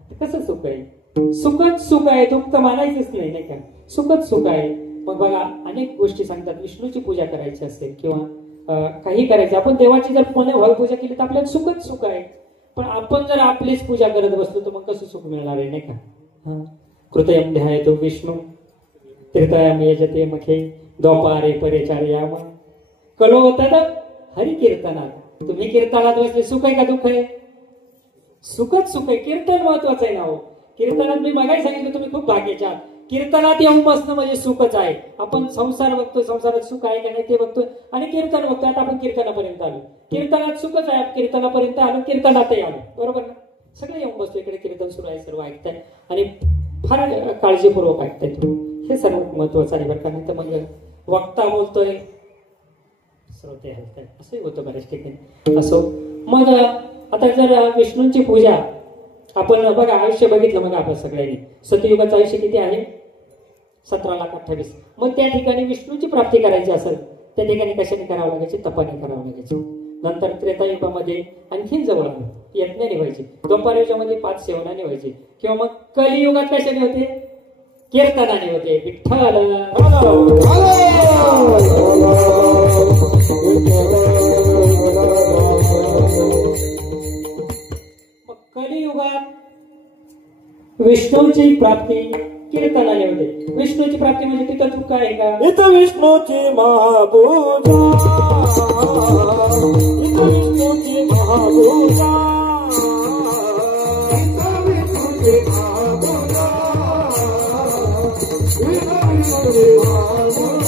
तर कसं सुख आहे? सुखच सुख आहे, दुःख तर मानायचंच नाही, नाही का? सुखच सुख आहे. मग बघा अनेक गोष्टी सांगतात. विष्णूची पूजा करायची असेल किंवा काही करायचं, आपण देवाची जर भावी पूजा केली तर आपल्याला सुखच सुख आहे. पण आपण जर आपलीच पूजा करत बसलो तर मग कसं सुख मिळणार आहे, नाही का? कृतयम ध्यायतो विष्णू त्रितयाम यजते मखे द्वापारे परेचार्याम कलो तद हरि कीर्तनात. तुम्ही कीर्तनात बसले, सुख आहे का दुःख आहे? सुखच सुख आहे. कीर्तन महत्वाचं आहे ना हो. कीर्तनात मी मागायला सांगितलं, तुम्ही खूप भाग्याच्या. कीर्तनात येऊन बसणं म्हणजे सुखच आहे. आपण संसार बघतोय, संसारात सुख आहे का नाही ते बघतोय, आणि कीर्तन बघतोय. आता आपण कीर्तनापर्यंत आलो, कीर्तनात सुखच आहे, कीर्तनापर्यंत आलो, कीर्तनातही आलो, बरोबर ना. सगळे येऊन बसतो इकडे, कीर्तन सुरू आहे, सर्व ऐकताय आणि फार काळजीपूर्वक ऐकताय. हे सर्व महत्वाचं आहे बरं का. नाही तर मग वक्ता बोलतोय, श्रोते ऐकताय, असंही होतं बऱ्याच ठिकाणी. असो, मग आता जर विष्णूंची पूजा आपण बघा, आयुष्य बघितलं मग आपण सगळ्यांनी, सतयुगाचं आयुष्य किती आहे? 17,28,000. मग त्या ठिकाणी विष्णूची प्राप्ती करायची असेल, त्या ठिकाणी कशाने करावं लागायची? तपाने करावं लागायची. नंतर त्रेतायुगामध्ये आणखीन जवळ आलं, यज्ञाने व्हायची. द्वापारयुगामध्ये 5 सेवनाने व्हायची. किंवा मग कलियुगात कशाने होते? कीर्तनाने होते. विठ्ठल कलियुगात विष्णूची प्राप्ती कीर्तनाने होते. विष्णूची प्राप्ती म्हणजे तिथं चूक आहे का? इथं विष्णूची महापूजा, इथं विष्णूची महापूजा, इथं विष्णूची महापूजा, इथं विष्णूची महापूजा, इथं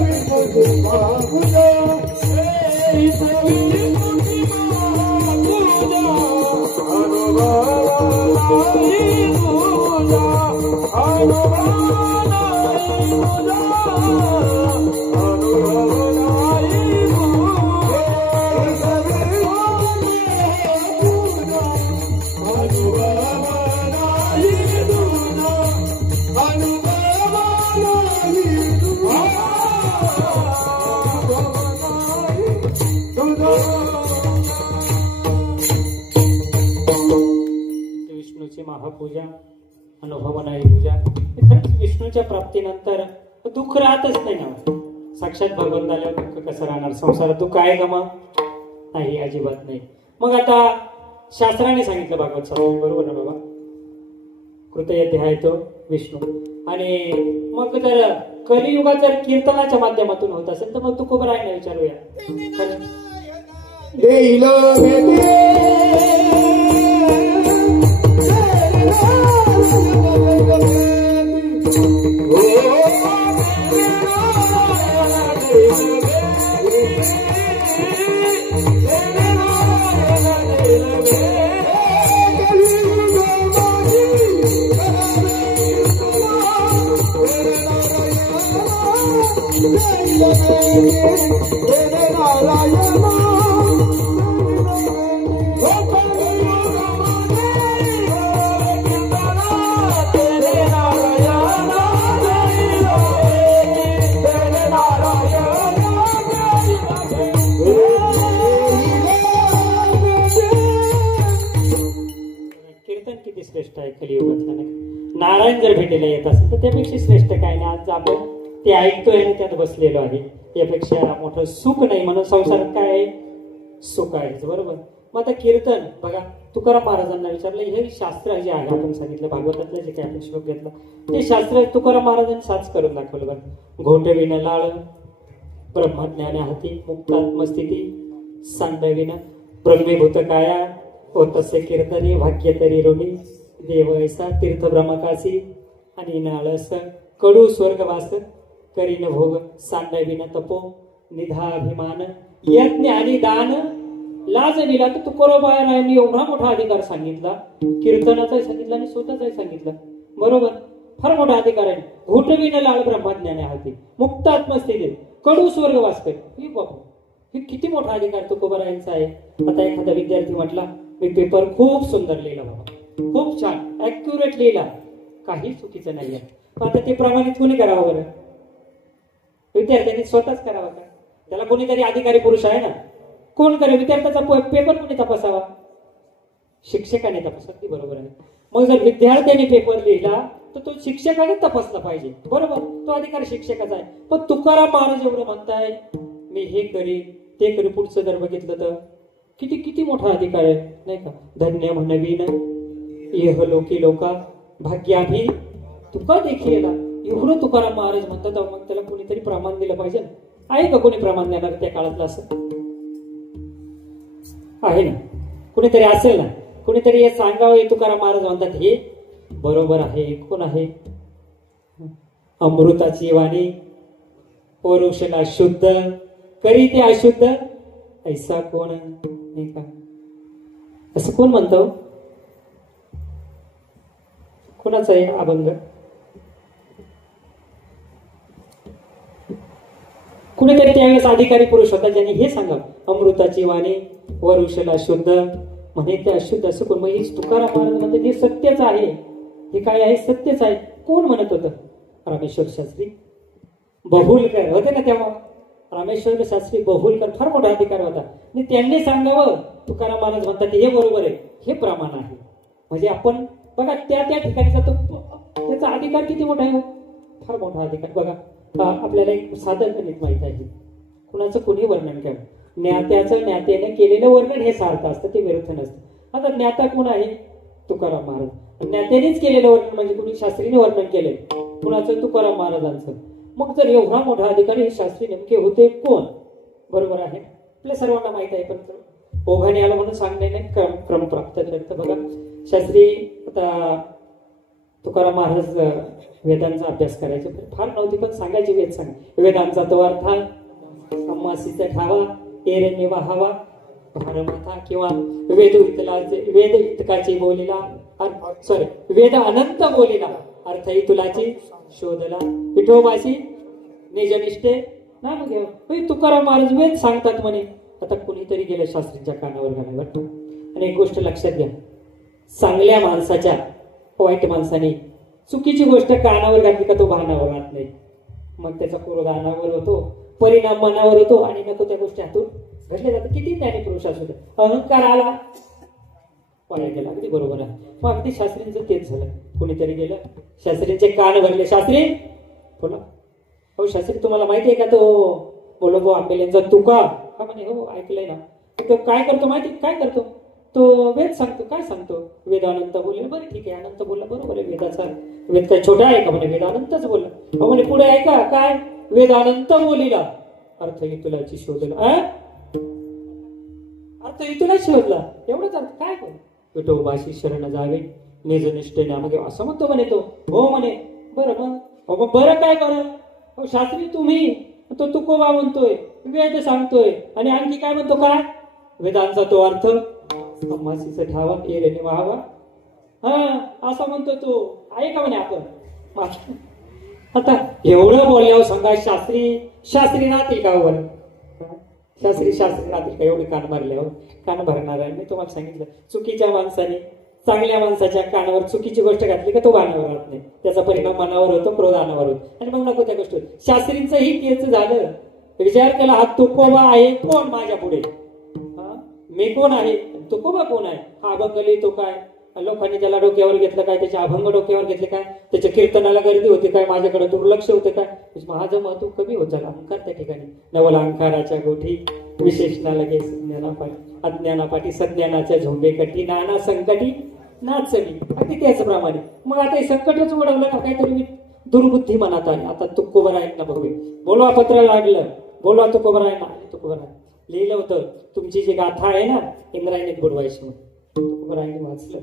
विष्णूची महापूजा, इथं विष्णूची महापूजा. महापूजा, अनुभवनारी पूजा, खरंच विष्णूच्या प्राप्तीनंतर दुःख राहतच नाही ना. साक्षात भगवंताला दुःख कसं राहणार? संसारात दुःख आहे का? मग नाही, अजिबात नाही. मग आता शास्त्राने सांगितलं, भागवत शास्त्राने, बरोबर ना बाबा? कृतयज्ञ तो विष्णू. आणि मग जर कलियुगात जर कीर्तनाच्या माध्यमातून होत असेल तर मग तू खूप राहील विचारूया. नारायण जर भेटीला येत असेल तर त्यापेक्षा श्रेष्ठ काय नाही. आज आपण ते ऐकतोय आणि त्यात बसलेलो आहे, यापेक्षा मोठं सुख नाही. म्हणून संसारात काय आहे? सुख आहे, बरोबर. मग आता कीर्तन बघा, तुकाराम महाराजांना विचारलं, हे शास्त्र जे आहे आपण सांगितलं, भागवतातलं जे काही आपण श्लोक घेतला, ते शास्त्र तुकाराम महाराजांनी साच करून दाखवलं. बरं, घोटविन लाळ, ब्रह्मज्ञाने हाती, मुक्तात्मस्थिती सांडविन, ब्रह्मीभूत काया, होतसे कीर्तनी, भाग्य तरी ऋणी, देव ऐसा तीर्थ ब्रह्मकाशी, आणि नाळस कडू स्वर्गवास, करीन भोग सांडविन तपो, निधाभिमान, यज्ञ आणि दान लाज विला. तर तुकोबारायांनी एवढा मोठा अधिकार सांगितला, कीर्तनाचाही सांगितला आणि स्वतःचाही सांगितलं, बरोबर. फार मोठा अधिकार आहे. घोटविन लाळ ब्रह्मज्ञाने हाती, मुक्त आत्मस्थिती. कडू स्वर्गवास कर. हे बाबू, हे किती मोठा अधिकार तुकोबारायांचा आहे. आता एखादा विद्यार्थी म्हटला मी पेपर खूप सुंदर लिहिला बाबा, खूप छान ऍक्युरेट लिहिला, काही चुकीचं नाही आहे. पण आता ते प्रमाणित कोणी करावं बरं? विद्यार्थ्यांनी स्वतःच करावं का? त्याला कोणीतरी अधिकारी पुरुष आहे ना, कोण करेल? विद्यार्थ्याचा पेपर कोणी तपासावा? शिक्षकाने तपासा. अगदी बरोबर आहे. मग जर विद्यार्थ्याने पेपर लिहिला तर तो शिक्षकाने तपासला पाहिजे, बरोबर? तो अधिकार शिक्षकाचा आहे. पण तुकाराम महाराज एवढं म्हणताय मी हे करी ते करी, पुढचं जर बघितलं तर किती किती मोठा अधिकार आहे, नाही का? धन्य म्हणवीन येह लोकी लोका भाग्याभी तुका देखील. एवढं तुकाराम महाराज म्हणतात, मग त्याला कोणीतरी प्रमाण दिलं पाहिजे. आहे का कोणी प्रमाण देणार त्या काळातलं? असं आहे ना? कुणीतरी असेल ना, कुणीतरी हे सांगावं. तुकाराम महाराज म्हणतात हे बरोबर आहे. कोण आहे? अमृताची वाणी पौरुषला शुद्ध करी ते अशुद्ध ऐसा कोण, नाही का? असं कोण म्हणतो? कोणाचा आहे अभंग? कुणीतरी त्यावेळेस अधिकारी पुरुष होता ज्यांनी हे सांगावं, अमृताची वाणी वरुषला शुद्ध म्हणे ते अशुद्ध. असं कोण? मग तुकाराम महाराज म्हणतात हे सत्यच आहे. हे काय आहे? सत्यच आहे. कोण म्हणत होतं? रामेश्वर शास्त्री बहुलकर होते ना तेव्हा. रामेश्वर शास्त्री बहुलकर फार मोठा अधिकार होता. आणि त्यांनी सांगावं. तुकाराम महाराज म्हणतात हे बरोबर आहे, हे प्रमाण आहे. म्हणजे आपण बघा त्या त्या ठिकाणी जातो, त्याचा अधिकार किती मोठा आहे. फार मोठा अधिकार. बघा आपल्याला एक साधं गणित माहित आहे. कुणाचं कुणी वर्णन करा, ज्ञात्याचं ज्ञात्याने केलेलं वर्णन हे सार्थ असतं, ते विरुद्ध नसतं. आता ज्ञाता कोण आहे? तुकाराम महाराज. ज्ञात्यानेच केलेलं वर्णन म्हणजे कुणी शास्त्रीने वर्णन केलंय. कुणाचं? तुकाराम महाराजांचं. मग जर एवढा मोठा अधिकारी हे शास्त्री नेमके होते कोण? बरोबर आहे, आपल्या सर्वांना माहित आहे. पण ओघाने आला म्हणून सांगण्याने क्रम प्राप्त करतं. बघा शास्त्री आता तुकाराम महाराज वेदांचा अभ्यास करायचे, फार नव्हती पण सांगायचे. वेद सांग वेदांचा तो अर्थ अम्मासीचा ठावा एरण्य वाहावा भारमाथा, किंवा वेद इतकाची बोलीला सॉरी वेद अनंत बोलीला अर्थ तुलाची शोधला विठोबाशी निजनिष्ठे नाम घेऊ. तुकाराम महाराज वेद सांगतात म्हणे. आता कुणीतरी गेलं शास्त्रीच्या कानावर घालायला. आणि एक गोष्ट लक्षात घ्या, चांगल्या माणसाच्या वाईट माणसाने चुकीची गोष्ट कानावर घातली का तो भानावर राहत नाही. मग त्याचा क्रोध अनावर होतो, परिणाम मनावर होतो आणि नको त्या गोष्टी हातून घडल्या जातात. किती ज्ञानी पुरुष असू दे, अहंकार आला पाया गेला. अगदी बरोबर आहे. मग अगदी शास्त्रींचं तेच झालं. कुणीतरी गेलं, शास्त्रींचे कान भरले. शास्त्री बोला, हो शास्त्री तुम्हाला माहिती आहे का तो बोलो आंबेलेंचा तुका? हा म्हणे हो ऐकलंय ना. तो काय करतो माहिती? काय करतो तो? वेद सांगतो. काय सांगतो? वेद अनंत बोलले. बरं ठीक आहे, अनंत बोलला, बरोबर आहे. वेदाचा वेद काय छोटा आहे का? म्हणे वेद अनंतच बोलला. हो म्हणे पुढे आहे का? काय? वेद अनंत बोलीला अर्थ तुलाची शोधला. अर्थ तुला शोधला एवढंच अर्थ. काय बोल? विठोबाशी शरण जावे निजनिष्ठे नाम घेऊ असं म्हणतो म्हणे तो. हो म्हणे. बरं मग बरं काय करू? हो शास्त्री तुम्ही तो तुकोबा म्हणतोय, वेद सांगतोय आणि आणखी काय म्हणतो? काय? वेदांचा तो अर्थ अम्मासीचा ठावा एरण्य वाहावा, हा असं म्हणतो तो. आहे का म्हणे आपण? आता एवढं बोलल्यावर सांगा शास्त्री राहतील का? वर शास्त्री राहतील का? एवढे कान भरल्यावर कान भरणार आहे. मी तुम्हाला सांगितलं, चुकीच्या माणसाने चांगल्या माणसाच्या कानावर चुकीची गोष्ट घातली का तो भानावर राहत नाही. त्याचा परिणाम मनावर होतो, क्रोध अनावर होतो. आणि मग नको त्या गोष्टी. शास्त्रींचंही तेच झालं. विचार केला, हा तुकोबा आहे कोण माझ्या पुढे? मी कोण आहे? तुकोबा कोण आहे? हा अभंग लिहितो काय? लोकांनी त्याला डोक्यावर घेतलं काय? त्याचे अभंग डोक्यावर घेतले काय? त्याच्या कीर्तनाला गर्दी होते काय? माझ्याकडे दुर्लक्ष होते काय? माझं महत्व कमी होत झालं. अहंकार त्या ठिकाणी. नवल अहंकाराच्या गोठी विशेषणा लगे अज्ञानापाठी सज्ञानाच्या झोंबे कठी नाना संकटी नाचली. अगदी त्याचप्रमाणे मग आता हे संकटच उडवलं ना, काहीतरी दुर्बुद्धी मनात आली. आता तुकोबरायांना बघूया. बोलवा पत्र लागलं, बोलवा तुकोबरायांना. तुकोबराय लिहिलं होतं तुमची जी गाथा आहे ना इंद्रायणीत बुडवायची म्हणून. तुकोबरायांनी वाचलं,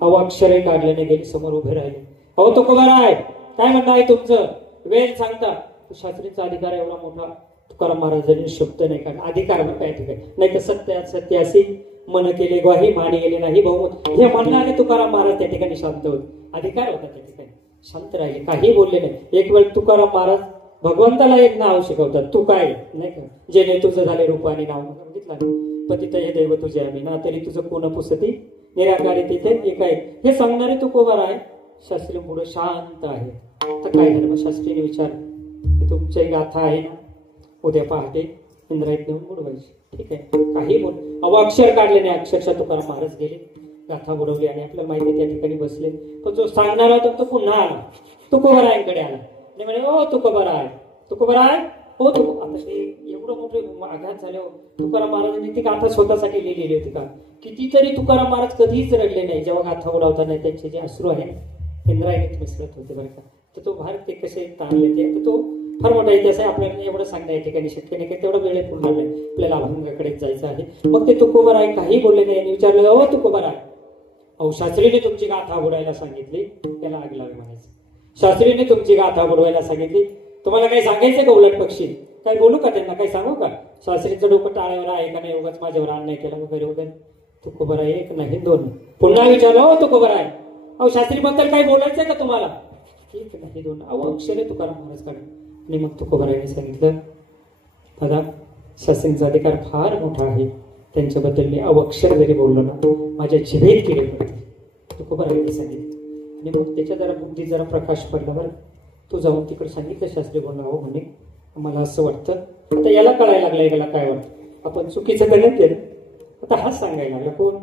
अवाक्षरे काढलं नाही, गेली समोर उभे राहिले. हो तुकोबराय काय म्हणणं आहे तुमचं? वेद सांगता. शास्त्रीचा अधिकार एवढा मोठा तुकाराम महाराजांनी शब्द नाही काढला. अधिकार काय ठिकाणी नाही तर सत्यासी मन केले ग्वाही माने गेले नाही बहुमत हे म्हणणारे तुकाराम महाराज त्या ठिकाणी शांत होते. अधिकार होता त्या ठिकाणी, शांत राहिले, काही बोलले नाही. एक वेळ तुकाराम महाराज भगवंताला एक नाव शिकवतात, तू काय नाही का, जेणे तुझं झाले रूपाने नाव बघितलं ना, पतित हे दैव तुझे आम्ही ना तरी तुझं कोण पुसती निराकारी तिथे एक आहे, हे सांगणारे तू कोबार आहे. शास्त्री पुढे शांत आहे. तर काय झालं, मग शास्त्रीने विचारलं की तुमची गाथा आहे ना, उद्या पहाटे इंद्रायत नेऊन बुडवायची. ठीक आहे, काही बोल अक्षर काढले नाही. अक्षरशः तुकाराम महाराज गेले, गाथा बुडवली आणि आपल्याला माहिती त्या ठिकाणी बसले. पण जो सांगणारा होता तो पुन्हा आला, तुकोबारायांकडे आला आणि म्हणे, ओ तुकोबाराय, तुकोबाराय, हो तू. आता ते एवढं मोठं आघात झाले. तुकाराम महाराजांनी ती गाथा स्वतःसाठी लिहिलेली होती का? कितीतरी तुकाराम महाराज कधीच रडले नाही जेव्हा गाथा बुडवताना त्यांचे जे अश्रू आहे इंद्रायणीत मिसळत होते बरं का. तर तो भारत ते कसे ताणले ते, तर तो फार मोठा इतिहास आहे. आपल्याला एवढं सांगण्या या ठिकाणी शक्य नाही, काही तेवढा वेळ पूर्ण नाही, आपल्याला अभंगाकडे जायचं आहे. मग ते तुकोबाराय काही बोलले नाही आणि विचारलं, हो तुकोबाराय, अहो शास्त्रीने तुमची गाथा बुडवायला सांगितली, त्याला आग लावे म्हणायचं. शास्त्रीने तुमची गाथा बुडवायला सांगितली, तुम्हाला काही सांगायचं का उलट पक्षी, काही बोलू का त्यांना, काही सांगू का? शास्त्रीचं डोकं टाळ्यावर आहे का नाही, उगाच माझ्यावर अन्याय केला वगैरे वगैरे. तुकोबाराय एक नाही दोन पुन्हा विचारलं, हो तुकोबाराय, अहो शास्त्री बद्दल काही बोलायचंय का तुम्हाला? एक नाही दोन अहो अक्षरे तुकाराम महाराज काढ. आणि मग तुकोबारायने सांगितलं, दादा शास्त्रींचा अधिकार फार मोठा आहे, त्यांच्याबद्दल मी अवक्षर जरी बोललो ना माझ्या जिभेत केले पडते. तुकोबारायने सांगितलं आणि मग त्याच्या जरा बुद्धी जरा प्रकाश पडला. बरं, तू जाऊन तिकडे सांगितलं शास्त्री बोलला, हो म्हणे मला असं वाटतं. आता याला कळायला लागलं याला काय वाटतं, आपण चुकीचं तर नाही केलं. आता हाच सांगायला लागला, कोण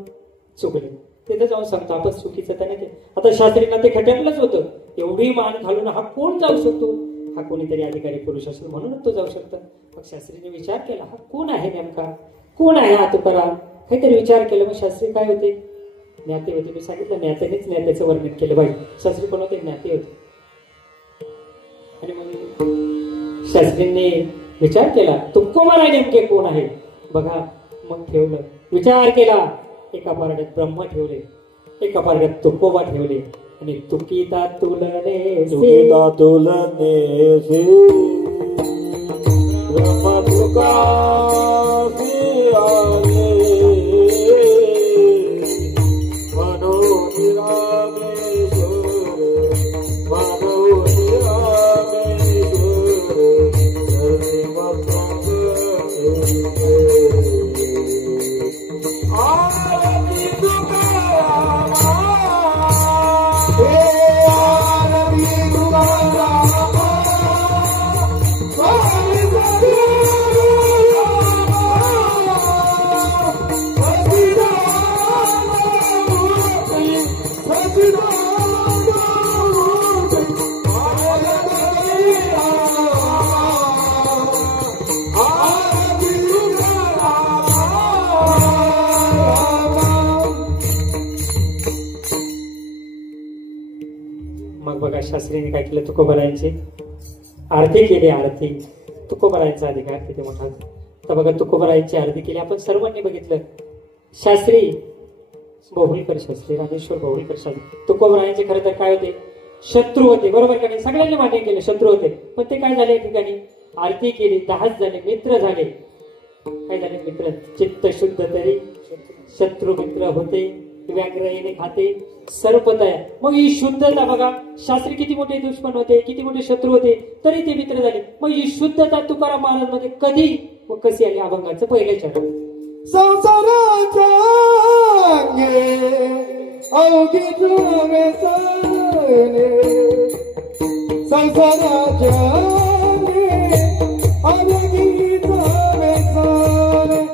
चुकले तिथं जाऊन सांगतो आपण चुकीचं तर नाही केलं. आता शास्त्रींना ते खटकलंच होतं, एवढी मान घालून हा कोण जाऊ शकतो, हा कोणीतरी अधिकारी पुरुष असेल म्हणूनच तो जाऊ शकतो. मग शास्त्रीने विचार केला, हा कोण आहे नेमका, कोण आहे हा तुकाराम, काहीतरी विचार केला. मग शास्त्री काय होते, ज्ञाते होते. मी सांगितलं ज्ञात्यानेच ज्ञात्याचं वर्णन केलं पाहिजे. शास्त्री पण होते, ज्ञाते होते. आणि मग शास्त्रींनी विचार केला, तुकोबाराय नेमके कोण आहे बघा. मग ठेवलं, विचार केला, एका पारड्यात ब्रह्म ठेवले, एका पारड्यात तुकोबा ठेवले आणि तुकिता तुलने ब्रह्म तुका शास्त्रीने काय केलं, तुकोबारायांची आरती केली. आरती तुकोबारायांचा अधिकार किती मोठा. तर बघा तुकोबारायांची आरती केली, आपण सर्वांनी बघितलं. शास्त्री बहुळकर शास्त्री, रामेश्वर बहुळकर शास्त्री तुकोबारायांचे खरं तर काय होते, शत्रू होते, बरोबर का नाही, सगळ्यांनी मान्य केलं शत्रू होते. पण ते काय झाले, ठिकाणी आरती केली, दास झाले, मित्र झाले. काय झाले मित्र, चित्त शुद्ध तरी शत्रू मित्र होते, व्याघ्र येणे खाते सर्पतया. मग ही शुद्धता बघा, शास्त्री किती मोठे दुश्मन होते, किती मोठे शत्रू होते, तरी ते मित्र झाले. मग ही शुद्धता तुकाराम महाराज मध्ये कधी व कशी आली, अभंगाचं पहिलं चरण. संसाराच्या अवघी तुमे सने, संसाराच्या अवघी तुमे सने,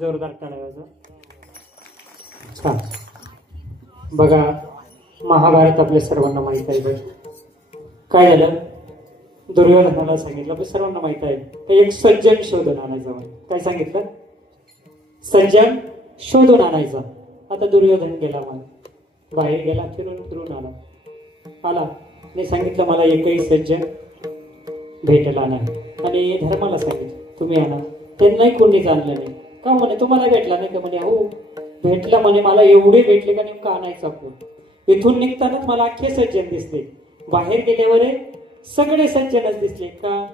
जोरदार टाळ्या. छान. बघा, महाभारत आपल्या सर्वांना माहित आहे. काय झालं? दुर्योधनाला सांगितलं, सर्वांना माहित आहे, एक सज्जन शोधून आणायचा. काय सांगितलं? सज्जन शोधून आणायचा. आता दुर्योधन गेला, बाहेर गेला, फिरून आला आणि सांगितलं मला एकही सज्जन भेटला नाही. आणि धर्माला सांगितलं तुम्ही आणा. त्यांनाही कोणीच आणलं नाही. का म्हणे तुम्हाला भेटला नाही का? म्हणे हो भेटला. म्हणे मला एवढे भेटले का नेमकं आणायचा कोण? इथून निघतानाच मला अख्खे सज्जन दिसले, बाहेर गेल्यावर सगळे सज्जनच दिसले. का?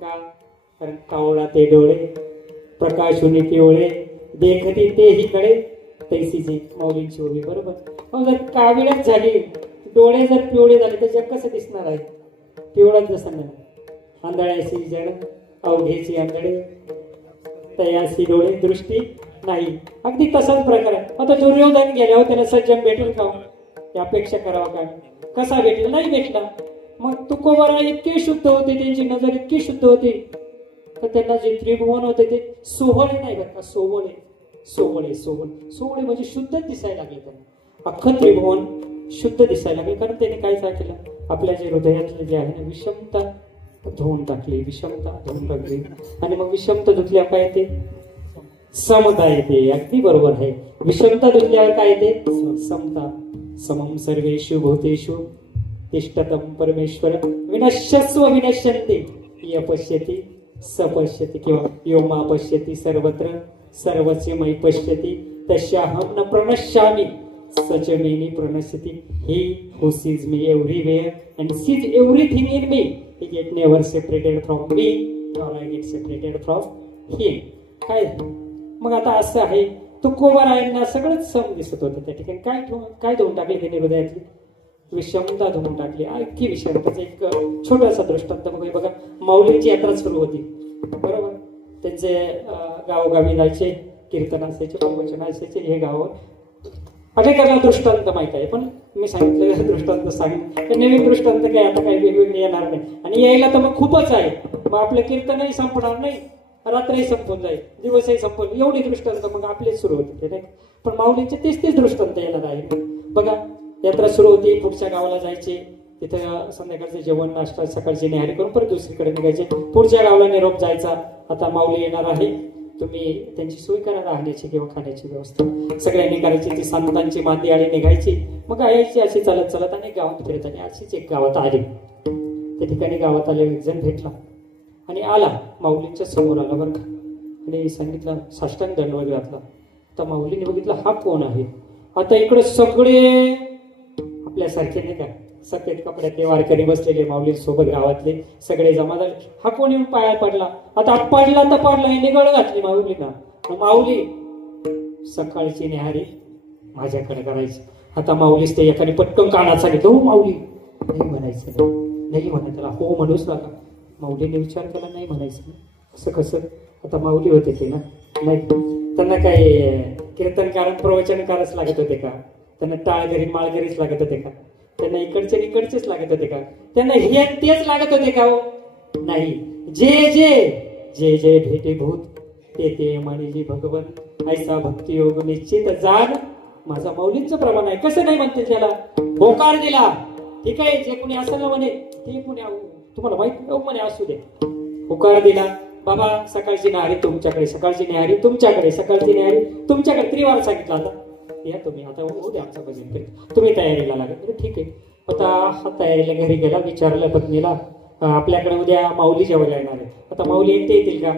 कारण कावळा ते डोळे, प्रकाशुनी पिवळे, देखती तेही कडे, तैसीची माऊलींची ओवी. बरोबर. मग जर काविळच झाली, डोळे जर पिवळे झाले तर जग कसं दिसणार आहे? पिवळाच जसं नाही. आंधळ्याशी जड अवघेची आंधळे, तयासी डोळे दृष्टी नाही. अगदी तसाच प्रकार आहे. आता दुर्योधन गेल्यावर त्याला सज्जन भेटेल का? अपेक्षा करावा काय? कसा भेटला? नाही भेटला. मग तुकोबरा इतके शुद्ध होते, त्यांची नजर इतकी शुद्ध होती तर त्यांना जे त्रिभुवन होते ते सोहळे नाही बरं का, सोहळे म्हणजे शुद्ध दिसायला लागले. त्यांना अख्खं त्रिभुवन शुद्ध दिसायला लागले. कारण त्यांनी काय केलं? आपल्या जे हृदयातले जे आहे ना, विषमता धुवून टाकली. आणि मग विषमता धुतल्यावर काय येते? समता येते. अगदी बरोबर आहे. विषमता धुतल्यावर काय येते? समता. समम सर्वेषु भूतेषु तिष्ठतं परमेश्वर विनश्यस्व विनश्यन्ति य पश्यति स पश्यति किंवा यो मा पश्यति सर्वत्र सर्वस्य मयि पश्यति तस्याहं न प्रणश्यामि सच many प्रणश्यति. He who sees me everywhere and sees everything in me, he get never separated from me nor I get separated from him. काय? मग आता असं आहे, तुकोबारायांना सगळंच सम दिसत होतं त्या ठिकाणी. काय धुवून टाकले त्यांनी? हृदयातली विषमता धुवून टाकली. आणखी विषमताचं एक छोटासा दृष्टांत बघा. माऊलींची यात्रा सुरू होती. बरोबर. त्यांचे गावोगावी जायचे, कीर्तन असायचे, प्रवचन असायचे. हे गावावर अनेकांना दृष्टांत माहित आहे, पण मी सांगितलं दृष्टांत सांगितलं. नवीन दृष्टांत काय आता काही वेगवेगळे येणार नाही. आणि यायला तर मग खूपच आहे. मग आपलं कीर्तनही संपणार नाही, रात्रही संपून जाईल, दिवसही संपून, एवढी दृष्टांत मग आपलेच सुरू होते नाही. पण माऊलींचे तेच दृष्टांत येणार आहे. बघा, यात्रा सुरू होती, पुढच्या गावाला जायचे, तिथं संध्याकाळचे जेवण नाश्ता सकाळची न्याहारी करून परत दुसरीकडे निघायचे. पुढच्या गावाला निरोप जायचा, आता माऊली येणार आहे, तुम्ही त्यांची सोय करा, राहण्याची किंवा खाण्याची व्यवस्था सगळ्यांनी करायची. ती संतांची मांदी आली निघायची, मग यायची अशी चालत आणि गावात फिरत. आणि अशीच एक गावात आली. त्या ठिकाणी गावात आले, एक जण भेटला आणि आला, माऊलींच्या समोर आला बरं का. आणि सांगितलं, साष्टांग दंडवत घातला. तर माऊलीने बघितलं, हा कोण आहे? आता इकडे सगळे आपल्यासारखे नाही का, सफेद कपड्यात ते वारकरी बसलेले, माऊली सोबत गावातले सगळे जमा झाले. हा कोण येऊन पाया पडला. आता पडला तर पडला, निगळ घातली माऊलीना. माऊली सकाळची न्याहारी माझ्याकडे करायची. आता माऊलीच ते एखादी पटकन कानात सांगितलं, हो माऊली. नाही म्हणायचं, नाही म्हणा त्याला, हो म्हणूच नका. माऊलीने विचार केला, नाही म्हणायचं. असं कसं? आता माऊली होते ते ना, नाही त्यांना काही कीर्तनकार प्रवचनकारच लागत होते का? त्यांना टाळघरी माळघरीच लागत होते का? त्यांना इकडचेच लागत होते का? त्यांना हे तेच लागत होते का? हो नाही. जे जे भेटे भूत ते मानिजी भगवन ऐसा भक्ती योग निश्चित जाण माझा माऊलींचं प्रमाण आहे. कसं नाही म्हणते त्याला होकार दिला. ठीक आहे, जे कोणी असेल ना म्हणे ते कोणी तुम्हाला माहिती म्हणे असू दे. होकार दिला बाबा सकाळची न्याहारी तुमच्याकडे, सकाळची न्याहारी तुमच्याकडे, सकाळची न्याहारी तुमच्याकडे. त्रिवार सांगितलं आता या तुम्ही आता उद्या आमचं भजन करीत तुम्ही तयारीला लागत. ठीक आहे. आता हा तयारीला घरी गेला. विचारलं पत्नीला आपल्याकडे उद्या माऊली जेवायला येणार आहे. आता माऊली येतील का?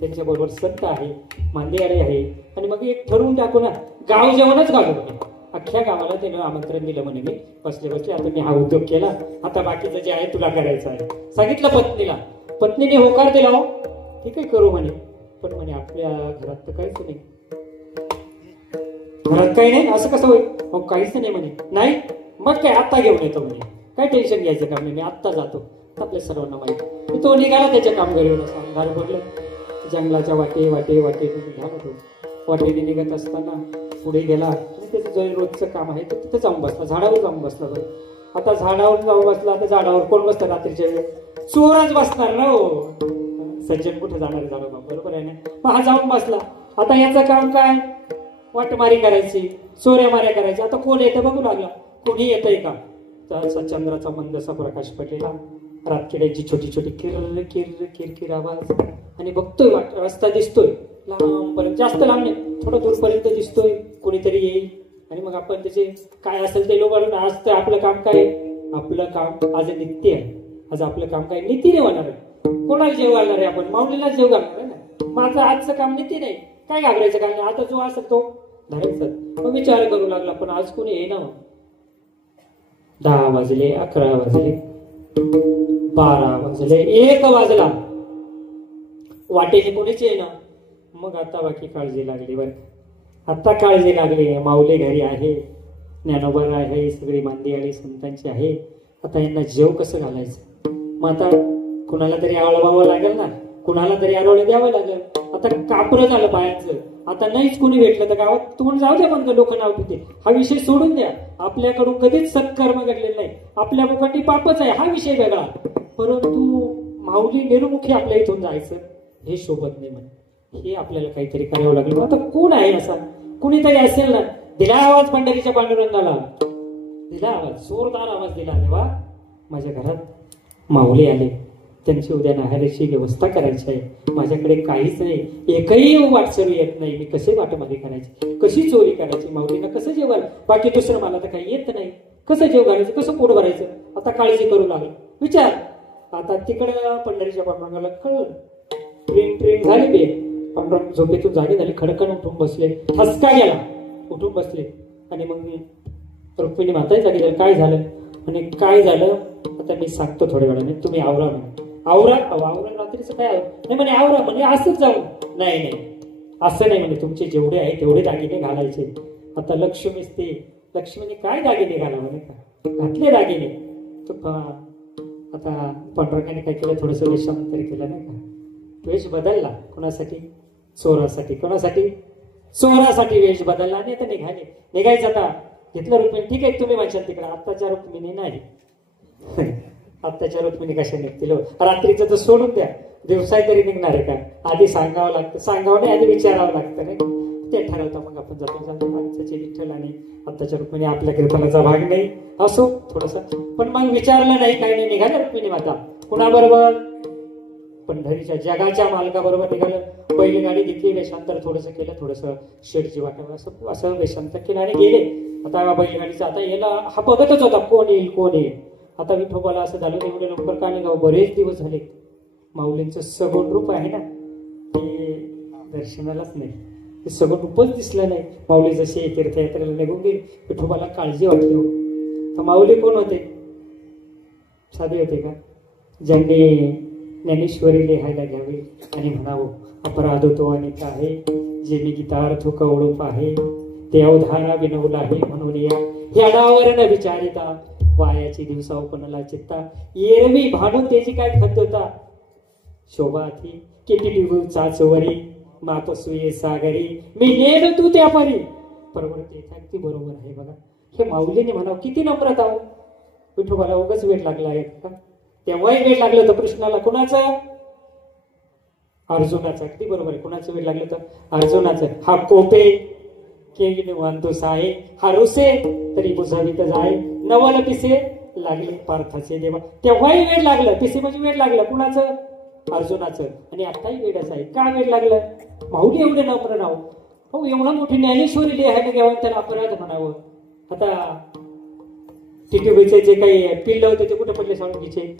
त्यांच्या बरोबर संत आहे, मांदेवाडी आहे. आणि मग एक ठरवून टाकू ना गाव जेवणच घालू म्हणे. अख्ख्या गावाला त्यानं आमंत्रण दिलं म्हणे. मी बसले बसले आता मी हा उद्योग केला, आता बाकीचं जे आहे तुला करायचं आहे. सांगितलं पत्नीला. पत्नीने होकार दिला. हो ठीक आहे करू म्हणे. पण म्हणे आपल्या घरात तर काहीच नाही. घरात काही नाही असं कसं होईल? मग काहीच नाही म्हणे. नाही मग काय आत्ता घेऊन येतो म्हणे. काय टेन्शन घ्यायचं काम नाही, मी आत्ता जातो. आपल्या सर्वांना माहिती. तो निघाला त्याच्या कामगारीवर. अंधार पडलं. जंगलाच्या वाटे वाटे वाटे निघाला तो. वाटेने निघत असताना पुढे गेला. त्याचं जे रोजचं काम आहे ते तिथे जाऊन बसला. झाडावर जाऊन बसला. आता झाडावर जाऊन बसला तर झाडावर कोण बसतं रात्रीच्या वेळेस? चोरच बसणार ना. हो सज्जन कुठे जाणार झाडा बरोबर आहे ना. मग हा जाऊन बसला. आता याचं काम काय? वाटमारी करायची, चोऱ्या माऱ्या करायच्या. आता कोण येतं बघू लागला. कोणी येतंय का? तर चंद्राचा मंदसा प्रकाश पडलेला. रातकिड्यांची छोटी छोटी किर किर किरकिर आवाज. आणि बघतोय रस्ता दिसतोय लांबपर्यंत, जास्त लांब नाही, थोडं दूरपर्यंत दिसतोय. कोणीतरी येईल आणि मग आपण त्याचे काय असेल ते लोबाडून. आज तर आपलं काम काय? आपलं काम आज नित्य आहे. आज आपलं काम काय? नीतीने होणार आहे. कोणाला जेव घालणार आहे? आपण माऊलीलाच जेव घालणार आहे ना. माझं आजचं काम नीती नाही. काय घाबरायचं काय नाही. आता जो असेल तो धरायचा. मग विचार करू लागला पण आज कोणी येईना. 10 वाजले, 11 वाजले, 12 वाजले, 1 वाजला. वाटेने कोणीच येईना. मग आता बाकी काळजी लागली. बरं आता काळजी लागली. माऊली घरी आहे, ज्ञानोबर आहे, सगळी मांदी आली संतांची आहे. आता यांना जेव कसं घालायचं? मग आता कुणाला तरी आळवावं लागेल ना, कुणाला तरी आरोळे द्यावं लागेल. आता कापरं झालं पायांचं. आता नाहीच कोणी भेटलं तर गावात तुम्हाला जाऊ द्या पण लोक नाव घेतील. हा विषय सोडून द्या. आपल्याकडून कधीच सत्कर्म घडलेलं नाही. आपल्या मुखाटी पापच आहे हा विषय वेगळा. परंतु माऊली निर्मुखी आपल्या इथून जायचं हे शोभत नाही म्हणे. हे आपल्याला काहीतरी करावं लागलं. आता कोण आहे असा? कुणीतरी असेल ना. दिला आवाज पंढरीच्या पांडुरंगाला. दिला आवाज, जोरदार आवाज दिला. देवा माझ्या घरात माऊली आले, त्यांची उद्या नाहारीची व्यवस्था करायची आहे. माझ्याकडे काहीच नाही, एकही वाटसरू येत नाही. मी कसे वाटमारी करायची, कशी चोरी करायची, माऊलीला कसं जेवायला? बाकी दुसरं मला तर काही येत नाही. कसं जेव घालायचं, कसं पोट भरायचं? आता काळजी करू लागलो. विचार. आता तिकडं पंढरीच्या पांडुरंगाला कळलं. ट्रेन ट्रेन झाली बे. पांडुरंग झोपेतून जागे झाले. खडकन उठून बसले. ठसका गेला. उठून बसले. आणि मग रुक्मिणी माता जागी. काय झालं? आणि काय झालं आता मी सांगतो थोड्या वेळाने. तुम्ही आवरा म्हणे. आवरा रात्रीचं काय नाही म्हणे. आवरा म्हणे असंच जाऊ. नाही असं नाही म्हणे. तुमचे जेवढे आहे तेवढे दागिने घालायचे. आता लक्ष्मीच ते. लक्ष्मीने काय दागिने घाला म्हणे का? घातले दागिने. आता पांडुरंगाने काय केलं? थोडस वेशांतर केलं नाही का? वेश बदलला. कोणासाठी? चोरासाठी. कोणासाठी? चोरासाठी वेश बदलला. आणि आता निघायचं. आता घेतलं रुक्मिणी. ठीक आहे तुम्ही म्हणशाल तिकडे. आत्ताच्या रुक्मिणी नाही. आत्ताच्या रुक्मिणी कशा निघतील? रात्रीचं तर सोडून द्या. दिवसाय तरी निघणार आहे का? आधी सांगावं लागतं. सांगावं नाही, आधी विचारावं लागतं नाही. ते ठरवतं मग आपण जातो. आजचे विठ्ठल आणि आत्ताच्या रुक्मिणी आपल्या कीर्तनाचा भाग नाही. असो थोडस. पण मग विचारलं नाही, काही नाही. निघालं रुक्मिणी माता. कुणाबरोबर? पंढरीच्या जगाच्या मालकाबरोबर निघालं. पहिली गाडी घेतली. वेशांतर थोडस केलं. थोडस शेडची वाटावं असं वेशांतर केलं आणि गेले. आता बैलगाडीचा आता याला हा बघतच होता कोण येईल कोण येईल. आता विठोबाला असं झालं एवढे लवकर का निघावं? बरेच दिवस झाले. माऊलींचं सगुण रूप आहे ना ते दर्शनालाच नाही. ते सगुण रूपच दिसलं नाही. माऊली जशी तीर्थयात्रेला निघून गेली. विठोबाला काळजी वाटली. तर माऊली कोण होते? साधे होते का? ज्यांनी ज्ञानेश्वरी लिहायला घ्यावी आणि म्हणावं अपराध तो अनेक आहे, जे मी गीतार्थ कवळूप आहे, ते अवधारा विनवला आहे म्हणून या ह्याडावर न विचारिता वायाची दिवसा उपनला चित्ता. एरवी भांडून त्याची काय खत होता? शोभा थी किती चाचवरी मातसुये सागरी मी नेन तू त्या परी. बरोबर ते अगदी बरोबर आहे. बघा हे माऊलीने म्हणावं किती नम्रत आहो. विठोबाला उगाच वेळ लागला आहे का? तेव्हाही वेळ लागलं होतं कृष्णाला. कुणाचं? अर्जुनाचं अगदी बरोबर आहे. कुणाचं वेळ लागलं तर अर्जुनाचं. हा कोपे के वांतोस आहे, हा रुसे तरी बुजावीत जाय, नवल पिसे लागले पार्थाचे देवा. तेव्हाही वेळ लागलं. पिसे म्हणजे वेळ लागलं कुणाचं? अर्जुनाचं. आणि आताही वेळच आहे. का वेळ लागलं? माऊली एवढे नम्र नाव. हो, एवढं मोठी ज्ञानेश्वरी लिहायला घ्यावं त्याला अपराध म्हणावं. आता टिटूबाईचे जे काही पिल्ल होते ते कुठे पडले? सावंगीचे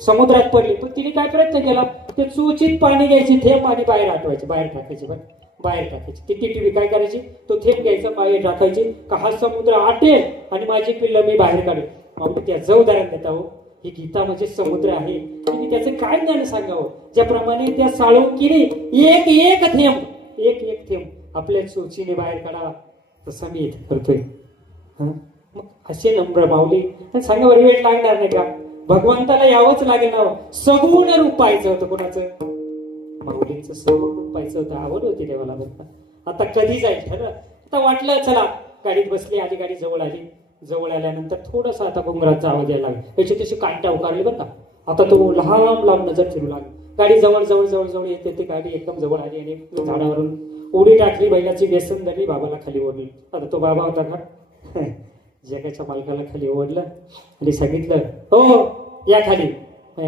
समुद्रात पडले. पण तिने काय प्रयत्न केला? ते चोचीत पाणी घ्यायचे, थेंब पाणी बाहेर आठवायचे, बाहेर टाकायचे. बरं, बाहेर टाकायची. ती टिटवी काय करायची? तो थेंब घ्यायचा, बाहेर टाकायची का हा समुद्र आटेल आणि माझी पिल्ल मी बाहेर काढेल. माऊली त्याचं उदाहरण देता हो. ही गीता म्हणजे समुद्र आहे. तुम्ही त्याचं काय ज्ञान सांगावं? ज्याप्रमाणे त्या साळुंकीने एक एक थेंब आपल्या चोचीने बाहेर काढावा, तसं मी इथे करतोय. मग असे नम्र माऊली. सांगा बरं, वेळ लागणार नाही का? भगवंताला यावंच लागेल ना. सगुण रूप पाहायचं होतं. कोणाचं? माऊलींचं सगुण रूप पाहायचं होतं. आवड होती देवाला. बरं, आता कधी जाईल ठरलं. आता वाटलं चला गाडीत बसली, आधी गाडी जवळ आली. जवळ आल्यानंतर थोडस आता घुंगराचा आवाज यायला लागला. याची तशी कांटा उकारली बरं का. आता तो लांब नजर फिरू लागला. गाडी जवळ येते. ती गाडी एकदम जवळ आली आणि झाडावरून उडी टाकली, बैलाची व्यसन धरली, बाबाला खाली ओढली. आता तो बाबा होता का जगाच्या मालकाला खाली ओढलं आणि सांगितलं, हो या खाली.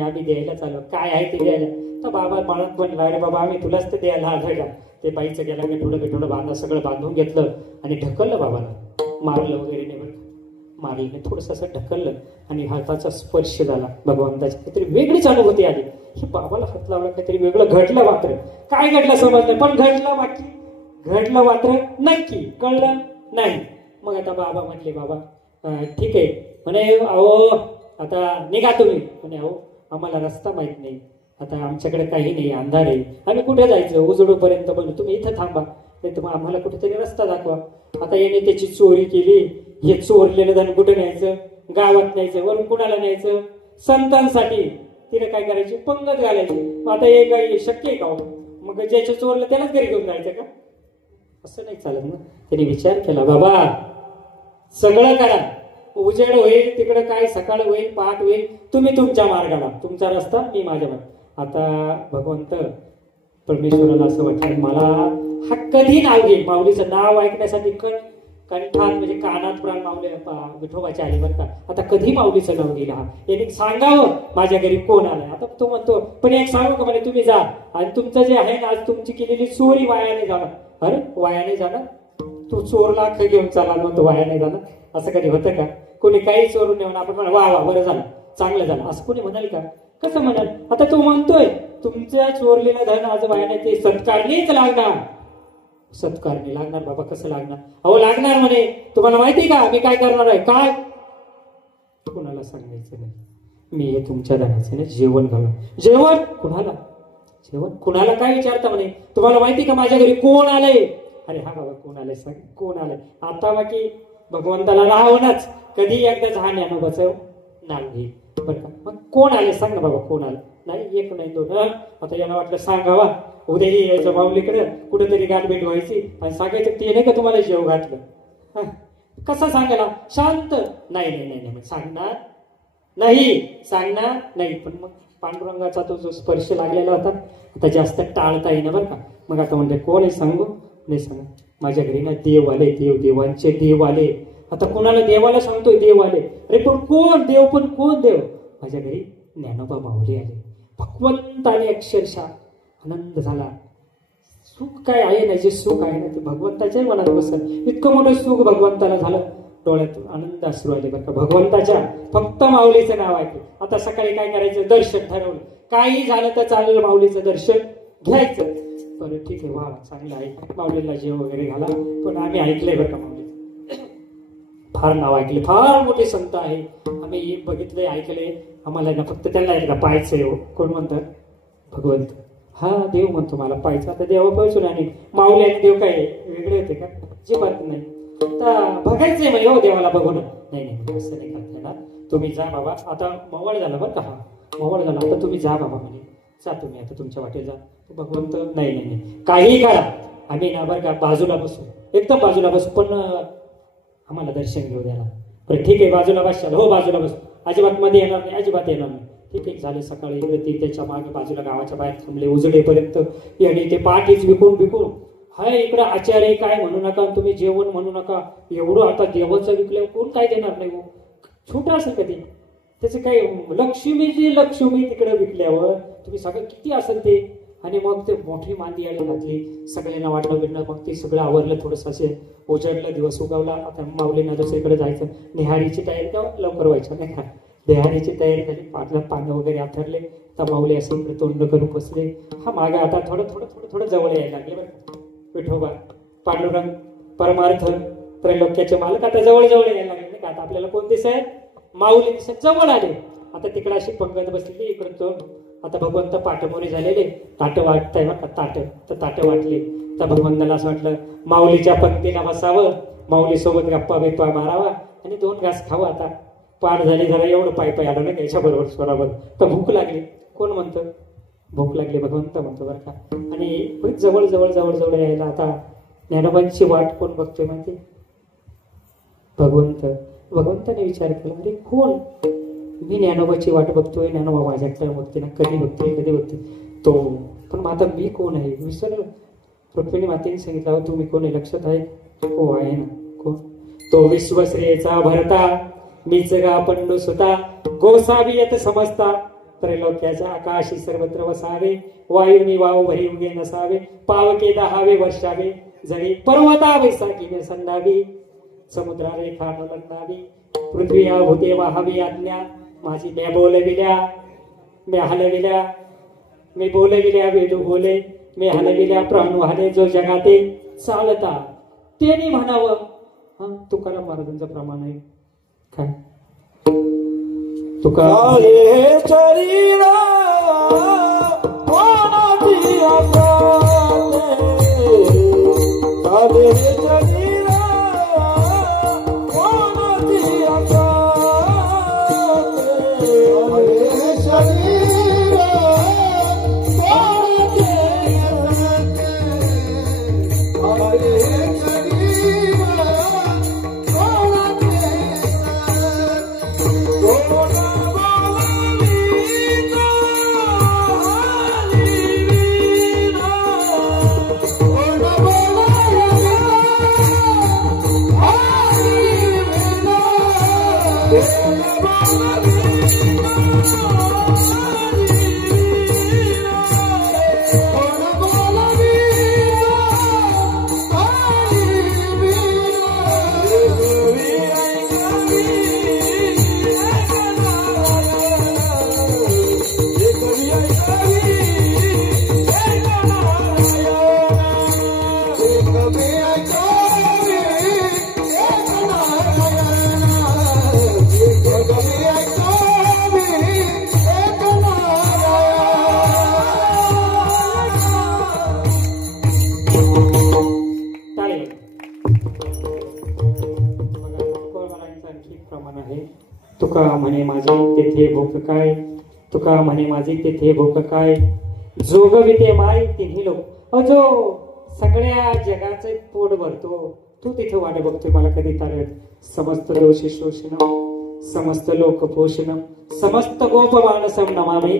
आम्ही द्यायला चालू. काय आहे ते द्यायला. तर बाबा म्हणत म्हणला, अरे बाबा आम्ही तुलाच तर द्यायला आलोय का. ते बाईचं गेला थोडं बांधा सगळं बांधून घेतलं आणि ढकललं बाबाला. मारलं वगैरे नाही बरं, मारलं नाही, थोडस असं ढकललं आणि हाताचा स्पर्श झाला भगवंताची. काहीतरी वेगळीच अनुभूती आली. ही बाबाला हात लावला, काहीतरी वेगळं घडलं. मात्र काय घडलं समजलं, पण घडलं बाकी घडलं मात्र नक्की कळलं नाही. मग आता बाबा म्हटले, बाबा ठीक आहे म्हणे, अहो आता निघा तुम्ही. म्हणे, अहो आम्हाला रस्ता माहित नाही, आता आमच्याकडे काही नाही, अंधार आहे, आम्ही कुठे जायचं? उजडूपर्यंत बोलू, तुम्ही इथं थांबा, नाही तर मग आम्हाला कुठेतरी रस्ता दाखवा. आता याने त्याची चोरी केली. हे चोरलेलं धन कुठे न्यायचं? गावात न्यायचं. वरून कुणाला न्यायचं? संतांसाठी. तिने काय करायची? पंगत घालायची. आता हे काही शक्य आहे का? मग ज्याचं चोरलं त्यालाच घरी घेऊन जायचं का? असं नाही चालत ना. त्याने विचार केला, बाबा सगळं करा, उजेड होईल तिकडे, काय सकाळ होईल पहाट होईल, तुम्ही तुमच्या मार्गाला, तुमचा रस्ता मी माझ्या मार्ग. आता भगवंत परमेश्वराला असं वाटलं, मला हा कधी नाव घेईल. माऊलीचं नाव ऐकण्यासाठी कंठात म्हणजे कानात प्राण माऊली विठोबाची आली बरं का. आता कधी माऊलीचं नाव घेईल हा. यांनी सांगावं माझ्या घरी कोण आलाय. आता तो म्हणतो, पण एक सांगू का, म्हणजे तुम्ही जा आणि तुमचं जे आहे ना, आज तुमची केलेली चोरी वाया नाही जाणार. अरे वाया नाही जाणार? तू चोरला अख्खं घेऊन चाला, म्हणतो वाया नाही जाणार. असं कधी होतं का? कोणी काही चोरून नेऊन आपण म्हणा वा बरं झालं, चांगलं झालं, असं कोणी म्हणाल का? कसं म्हणाल? आता तो म्हणतोय तुमच्या चोरलेलं धन आज वाया नाही, ते सत्कारणीच लागणार. सत्कारणी लागणार बाबा. कसं लागणार? अहो लागणार म्हणे. तुम्हाला माहिती का मी काय करणार आहे? काय? कुणाला सांगायचं नाही. मी हे तुमच्या धनाचे ना जेवण घालणार. जेवण कुणाला? जेवण कुणाला? काय विचारता म्हणे? तुम्हाला माहिती का माझ्या घरी कोण आलंय? अरे हा बाबा कोण आलंय? सांग कोण आलंय. आता बाकी भगवंताला राहावंच. कधी एकदाच हा ज्ञानोबाचं नाव घे बरं का. मग कोण आले सांग ना बाबा, कोण आलं? नाही एक नाही दोन. आता याला वाटलं सांगावा, उद्याही यायचं माऊलीकडे, कुठेतरी गाठभेट व्हायची आणि सांगायचं ते नाही का तुम्हाला जेव घातलं. कसं सांगायला? शांत नाही सांगणार नाही. पण मग पांडुरंगाचा तो जो स्पर्श लागलेला होता, आता जास्त टाळता येईना बरं का. मग आता म्हणते कोण आहे सांगू? नाही सांगा. माझ्या घरी ना देव आले, देवांचे देव आले. आता कोणाला? देवाला सांगतोय देव आले. अरे पण कोण देव? पण कोण देव? माझ्या घरी ज्ञानोबा माऊली आले. भगवंताने अक्षरशः आनंद झाला. सुख काय आहे ना, जे सुख आहे ना ते भगवंताच्या मनात बसल. इतकं मोठं सुख भगवंताला झालं. डोळ्यातून आनंद अश्रू आले बरं का. भगवंताच्या फक्त माऊलीचं नाव ऐकलं. आता सकाळी काय करायचं? दर्शन ठरवलं. काही झालं तर चालेल, माऊलीचं दर्शन घ्यायचं. बरं ठीक आहे, वा चांगलं आहे. माऊलीला जेव वगैरे घाला. पण आम्ही ऐकलंय बरं का माऊली फार नाव ऐकले, फार मोठे संत आहे. आम्ही बघितलंय, ऐकलंय. आम्हाला ना फक्त त्यांना एकदा पाहायचंय. हो कोण म्हणतात? भगवंत. हा देव म्हणतो मला पाहायचं. आता देवा पाहिजे नाही. माऊली आणि देव काय वेगळे होते का? जे बात नाही. आता बघायचंय म्हणजे हो देवाला बघून. नाही असं नाही करता ना. तुम्ही जा बाबा. आता मवळ झाला बरं का. हा मवळ झाला. आता तुम्ही जा बाबा म्हणे. जा तुम्ही आता तुमच्या वाटेला जा. भगवंत नाही काही करा, आम्ही ना बरं का बाजूला बसू, एकदम बाजूला बसू, पण आम्हाला दर्शन घेऊ द्याला. बरं ठीक आहे बाजूला बसशाल. हो बाजूला बस. अजिबात मध्ये येणार नाही, अजिबात येणार नाही. ठीक आहे. झाले सकाळी इकडे ते त्याच्या मागे बाजूला गावाच्या बाहेर थांबले उजडेपर्यंत. आणि ते पाठीच विकून विकून हाय इकडे आचार्य काय म्हणू नका, तुम्ही जेवण म्हणू नका, एवढं आता देवाचं विकल्यावर कोण काय देणार नाही. छोटा असेल कधी त्याचं काय, लक्ष्मीची लक्ष्मी तिकडे विकल्यावर तुम्ही सगळं किती असेल ते. आणि मग ते मोठी मांदी आली घातली, सगळ्यांना वाटलं बिडलं. मग ते सगळं आवरलं, थोडंसं असे उजडलं, दिवस उगवला. आता माऊलींना दुसरीकडे जायचं, निहारीची तयारी तेव्हा लवकर व्हायचं नाही का. देहारीची तयारी झाली, पानं वगैरे आथरले. तर माऊली असे इकडे तोंड करून बसले. हा मागं आता थोडं थोडं थोडं थोडं जवळ यायला लागले बरं. विठोबा, पांडुरंग, परमार्थ, त्रैलोक्याचे मालक आता जवळ जवळ यायला लागले नाही का. आता आपल्याला कोण दिसत, माऊली दिसत, जवळ आले. आता तिकडे अशी पंगत बसलेली, इकडे तो. आता भगवंत पाठमोरे झालेले, ताट वाटताय बघा, ताट वाटले. तर भगवंताला असं वाटलं माऊलीच्या पंक्तीला बसावं, माऊली सोबत गप्पा बिप्पा मारावा आणि 2 घास खावं. आता पाठ झाली, जरा एवढं पाय आलं नाही त्याच्या बरोबर स्वराबर. तर भूक लागली. कोण म्हणतं भूक लागली, भगवंत म्हणतो बरं का. आणि जवळ जवळ जवळ जवळ यायला आता ज्ञानोबांची वाट कोण बघतोय माहिती, भगवंत. भगवंताने विचार केला, अरे कोण, मी ज्ञानोबाची वाट बघतोय, ज्ञानोबा माझ्याकडे बघते ना, कधी बघते तो. पण मग आता मी कोण आहे विसरलो. रुक्मिणी मातेने सांगितलं, तुम्ही कोण आहे लक्षात आहे? हो आहे ना. कोण तो, विश्वश्रेयचा भरता, मीच गा पंडू सुता, गोसावी येत समजता, त्रैलोक्याच्या आकाशी सर्वत्र वसावे, वायू मी वाव भरी उगे नसावे, पावके दहावे वर्षावे, जळी पर्वता बैसाकीने संडावी, समुद्रा रेखा नलंदावी, पृथ्वी भूते वाहावी आज्ञा, माझी मी बोलविल्या, मी हलविल्या, मी बोलविल्या वेदू बोले, मी हलविल्या प्राण वाहने, जो जगाते चालता तेने म्हणावं. हा, तुकाराम महाराजांचं प्रमाण आहे काय. तुका शरीरा कोणाची आकाले, शरीरा कोणाची आकाले, शरीरा तुका म्हणे माझी तेथे भूक काय, तुका म्हणे माझी तेथे भूक काय, जोगविते माय तिन्ही लोक. जो सगळ्या जगाचे पोट भरतो, तू तिथे वाट बघतोय मला कधी तारेल. समस्त दोषी शोषणम, समस्त लोक पोषणम, समस्त गोप मानसम नमामी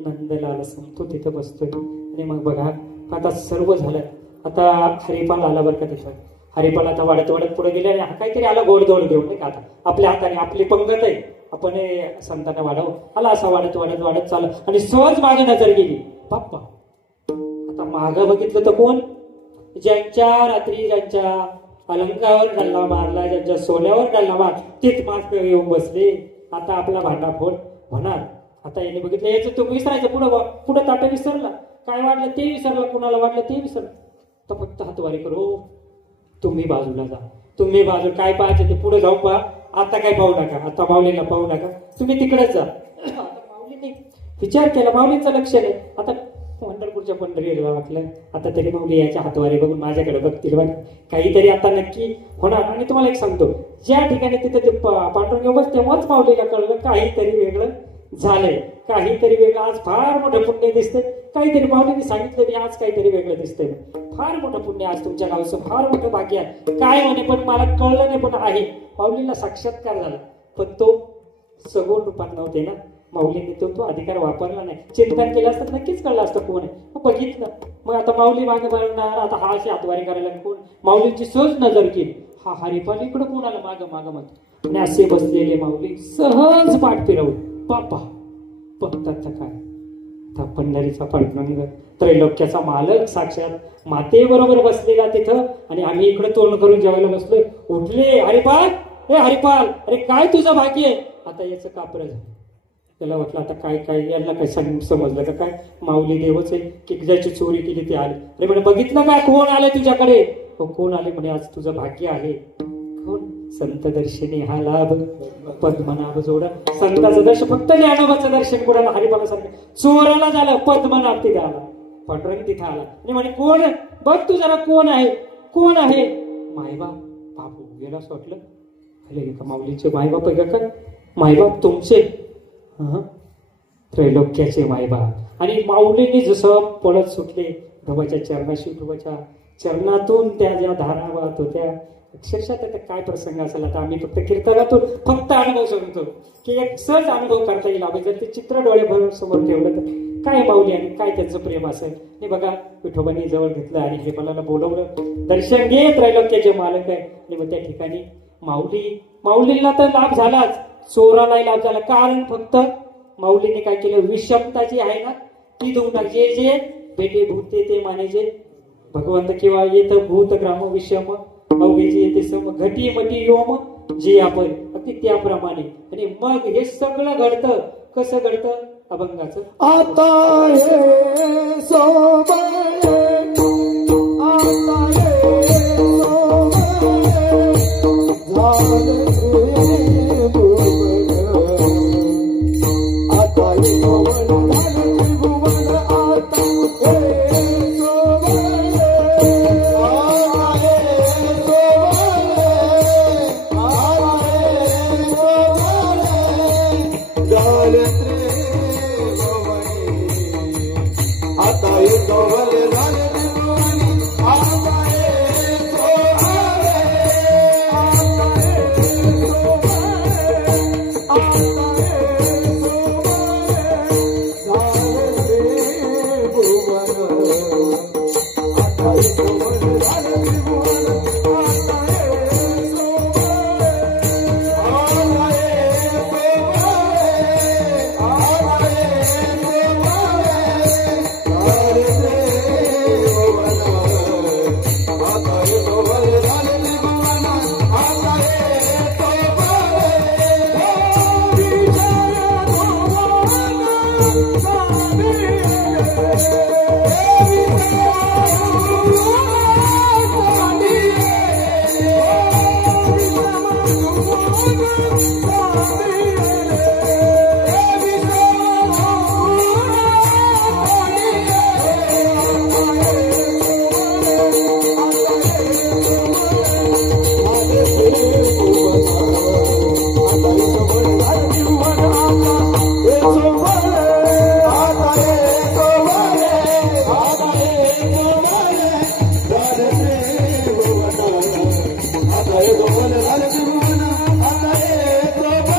नंदलालसम. तू तिथे बसतोय. आणि मग बघा आता सर्व झालं. आता हरिपाल आला बरं का तिथं. हरिपाल आता वाढत वाढत पुढे गेले आणि काहीतरी आला गोडधोड घेऊन नाही का. आता आपल्या हाताने आपली पंगत आहे, आपण संतांना वाढव. आला असा वाढत वाढत वाढत चाललं आणि सहज मागे नजर गेली. बाप्पा, आता मागं बघितलं तर कोण, ज्यांच्या रात्री ज्यांच्या अलंकावर डल्ला मारला, ज्यांच्या सोन्यावर डल्ला मार, तीच मास्क येऊन बसले. आता आपला भांडाफोड होणार. आता याने बघितलं, याचं तो विसरायचं, पुढं ताट विसरला, काय वाटलं ते विसरलं, कुणाला वाटलं ते विसरलं. तर फक्त हातवारी करू, तुम्ही बाजूला जा, तुम्ही बाजू काय पाहायचं ते पुढे जाऊ पहा. आता काय पाहू नका, आता माऊलीला पाहू नका, तुम्ही तिकडेच जा. माऊलीने विचार केला, माऊलींचं लक्ष नाही. आता पंढरपूरच्या पंढरीला वाटलं, आता तरी माऊली याच्या हातवारी बघून माझ्याकडे बघतील बघ, काहीतरी आता नक्की होणार. आणि तुम्हाला एक सांगतो, ज्या ठिकाणी तिथे ते पांडुरंग बस, तेव्हाच माऊलीला कळलं काहीतरी वेगळं झालंय, काहीतरी वेगळं. आज फार मोठं पुण्य दिसतंय, काहीतरी माऊलीने सांगितलं मी आज काहीतरी वेगळं दिसतंय. फार मोठं पुण्य आज तुमच्या गावचं, फार मोठं भाग्य आहे. काय म्हणे पण मला कळलं नाही, पण आहे. माऊलीला साक्षात्कार झाला, पण तो सगुण रूपात नव्हते ना. माऊलीने तो अधिकार वापरला नाही. चिंतन केलं असतं नक्कीच कळलं असतं कोण आहे. मग बघितलं, मग आता माऊली मागे बनणार, आता हा अशी हातवारी करायला कोण. माऊलींची सहज नजर केली, हा हरिपाल इकडं कोण आला माग माग मग. आणि असे बसलेले माऊली सहज पाठ फिरवून बापा बघतात तर काय, त्या पंढरीचा पांडुरंग त्रैलोक्याचा मालक साक्षात मातेबरोबर बसलेला तिथं. आणि आम्ही इकडे तोंड करून जेवायला बसलोय. उठले, हरिपाल हे हरिपाल, अरे काय तुझं भाग्य आहे. आता याचं कापरं झालं. त्याला वाटलं आता काय काय यांना काय समजलं का काय, माऊली देवच आहे की ज्याची चोरी केली ते आले. अरे म्हणे बघितलं काय कोण आले तुझ्याकडे. कोण आले म्हणे, आज तुझं भाग्य आहे. कोण, संत दर्शनी हा लाभ पद्मनाभ जोडा. संताचं दर्शन फक्त ज्ञानोबाचं दर्शन कोणाला हरिपालासारखं चोराला झालं. पद्मनाभ तिथे आला, पांडुरंग तिथे आला आणि म्हणे कोण बघ तू जरा कोण आहे, कोण आहे. मायबाप बापू गेला असं वाटलं. अरे का माऊलीचे मायबाप आहे का. मायबाप तुमचे, त्रैलोक्याचे मायबाप. आणि माऊलींनी जसं पळत सुटले विठोबाच्या चरणाशी, विठोबाच्या चरणातून त्या ज्या धारा वाहत होत्या, अक्षरशः त्याचा काय प्रसंग असेल. आता आम्ही फक्त कीर्तनातून फक्त अनुभव सांगतो की एक सहज अनुभव करता येईल. आम्ही जर ते चित्र डोळ्याभरून समोर ठेवलं तर काय माऊली आणि काय त्यांचं प्रेम असेल. आणि बघा विठोबांनी जवळ घेतलं आणि हरिपालाला बोलवलं. दर्शन घे, त्रैलोक्याचे मालक आहे. आणि मग त्या ठिकाणी माऊलीला तर लाभ झालाच, चोरालाही लाभ झाला. कारण फक्त माऊलीने काय केलं, विषमता जी आहे ना ती देऊन टाकली. जे भेटे भूते ते मानेजे भगवंत, किंवा येत भूत ग्राम विषम अवघे जे येते सम घटी मटी योम जे आपण अगदी त्याप्रमाणे. आणि मग हे सगळं घडतं. कसं घडतं, अभंगाचं आता हे सोबळे, आता हे सोबळे, झाले भुवन, आता हे सोबळे झाले भुवन, आता हे सोबळे, आता हे सोबळे, झाले आता हे सोबळे झाले भुवन, आता हे सोबळे, आता हे सोबळे, आता हे सोबळे, झाले भुवन, आता हे सोबळे झाले भुवन, आता हे सोबळे,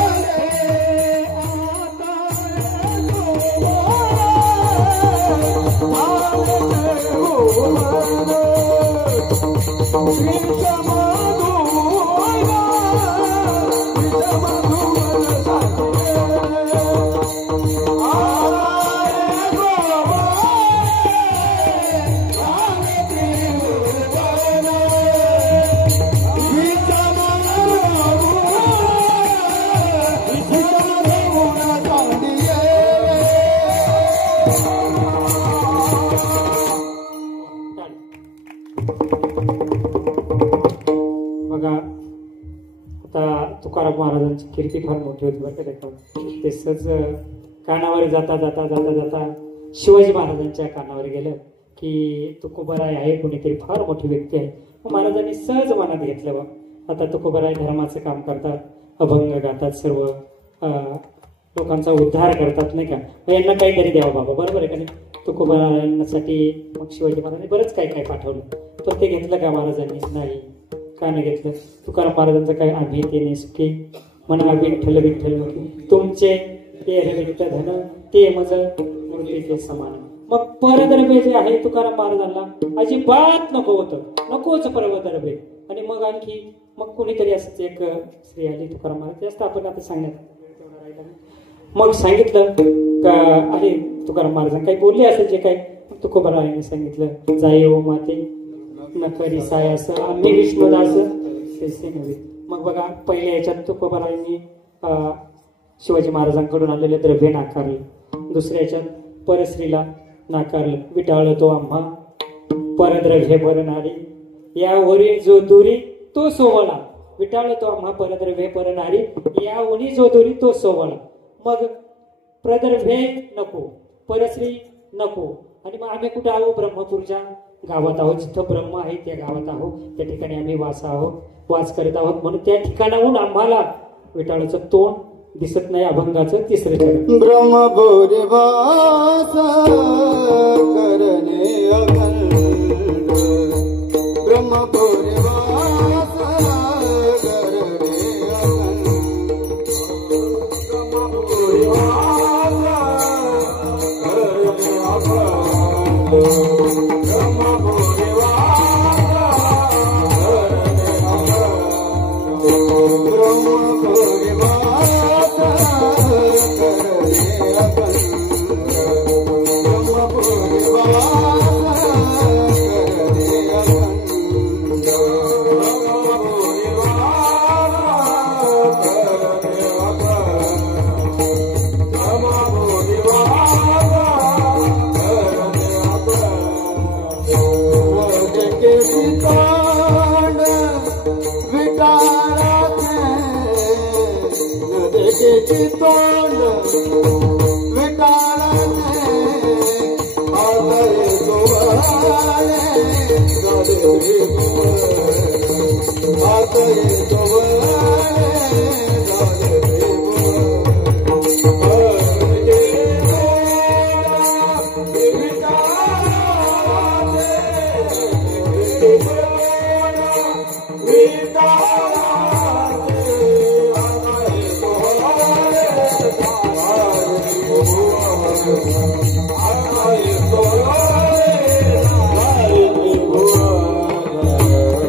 आता हे सोबळे, आता हे तुकाराम महाराजांची कीर्ती फार मोठी होती बरं का. ते सहज कानावर जाता जाता जाता जाता शिवाजी महाराजांच्या कानावर गेलं की तुकोबाराय आहे कोणीतरी फार मोठी व्यक्ती आहे. मग महाराजांनी सहज मनात घेतलं बा आता तुकोबाराय धर्माचं काम करतात, अभंग गातात, सर्व लोकांचा उद्धार करतात नाही का. मग यांना काहीतरी द्यावं बाबा, बरोबर आहे का नाही. तुकोबारायांसाठी मग शिवाजी महाराजांनी बरंच काय काय पाठवलं. पण ते घेतलं का महाराजांनी, नाही. का नाही घेतलं. तुकाराम महाराजांचं काय आम्ही ते नेसकी म्हणा विठ्ठल विठ्ठल तुमचे ते रिक्त धन ते मज मूर्तीचे समान. मग परद्रव्य जे आहे तुकाराम महाराजांना अजिबात नको होतं, नकोच परद्रव्य. आणि मग आणखी मग कोणीतरी असंच एक स्त्री आली तुकाराम महाराज, जास्त आपण आता सांगण्यात. मग सांगितलं का अरे तुकाराम महाराजांना काही बोलले असेल जे काय, तुकोबारायाने सांगितलं जाय ओ माते न करी साय असं आम्ही विष्णुदास तेसे नव्हे. मग बघा पहिल्या याच्यात तुकोबारायांनी शिवाजी महाराजांकडून आलेले द्रव्य नाकारले, दुसऱ्या याच्यात परस्त्रीला नाकारलं. विटाळ तो आम्हा परद्रव्य परनारी यावरील जो दुरी तो सोवला. विटाळ तो आम्हा परद्रव्य परनारी यावरी जो दुरी तो सोवला. मग प्रद्रव्य नको, परस्त्री नको. आणि मग आम्ही कुठे आहो? ब्रह्मपूरच्या गावात आहोत, जिथं ब्रह्म आहे त्या गावात आहोत, त्या ठिकाणी आम्ही वास करत आहोत. म्हणून त्या ठिकाणाहून आम्हाला विटाळाचं तोंड दिसत नाही. अभंगाचं तिसरं चरण. ब्रह्मपुरी वास करणे अखंड, ब्रह्मपुरी वास करणे अखंड, ब्रह्मपुरी वास करणे अखंड,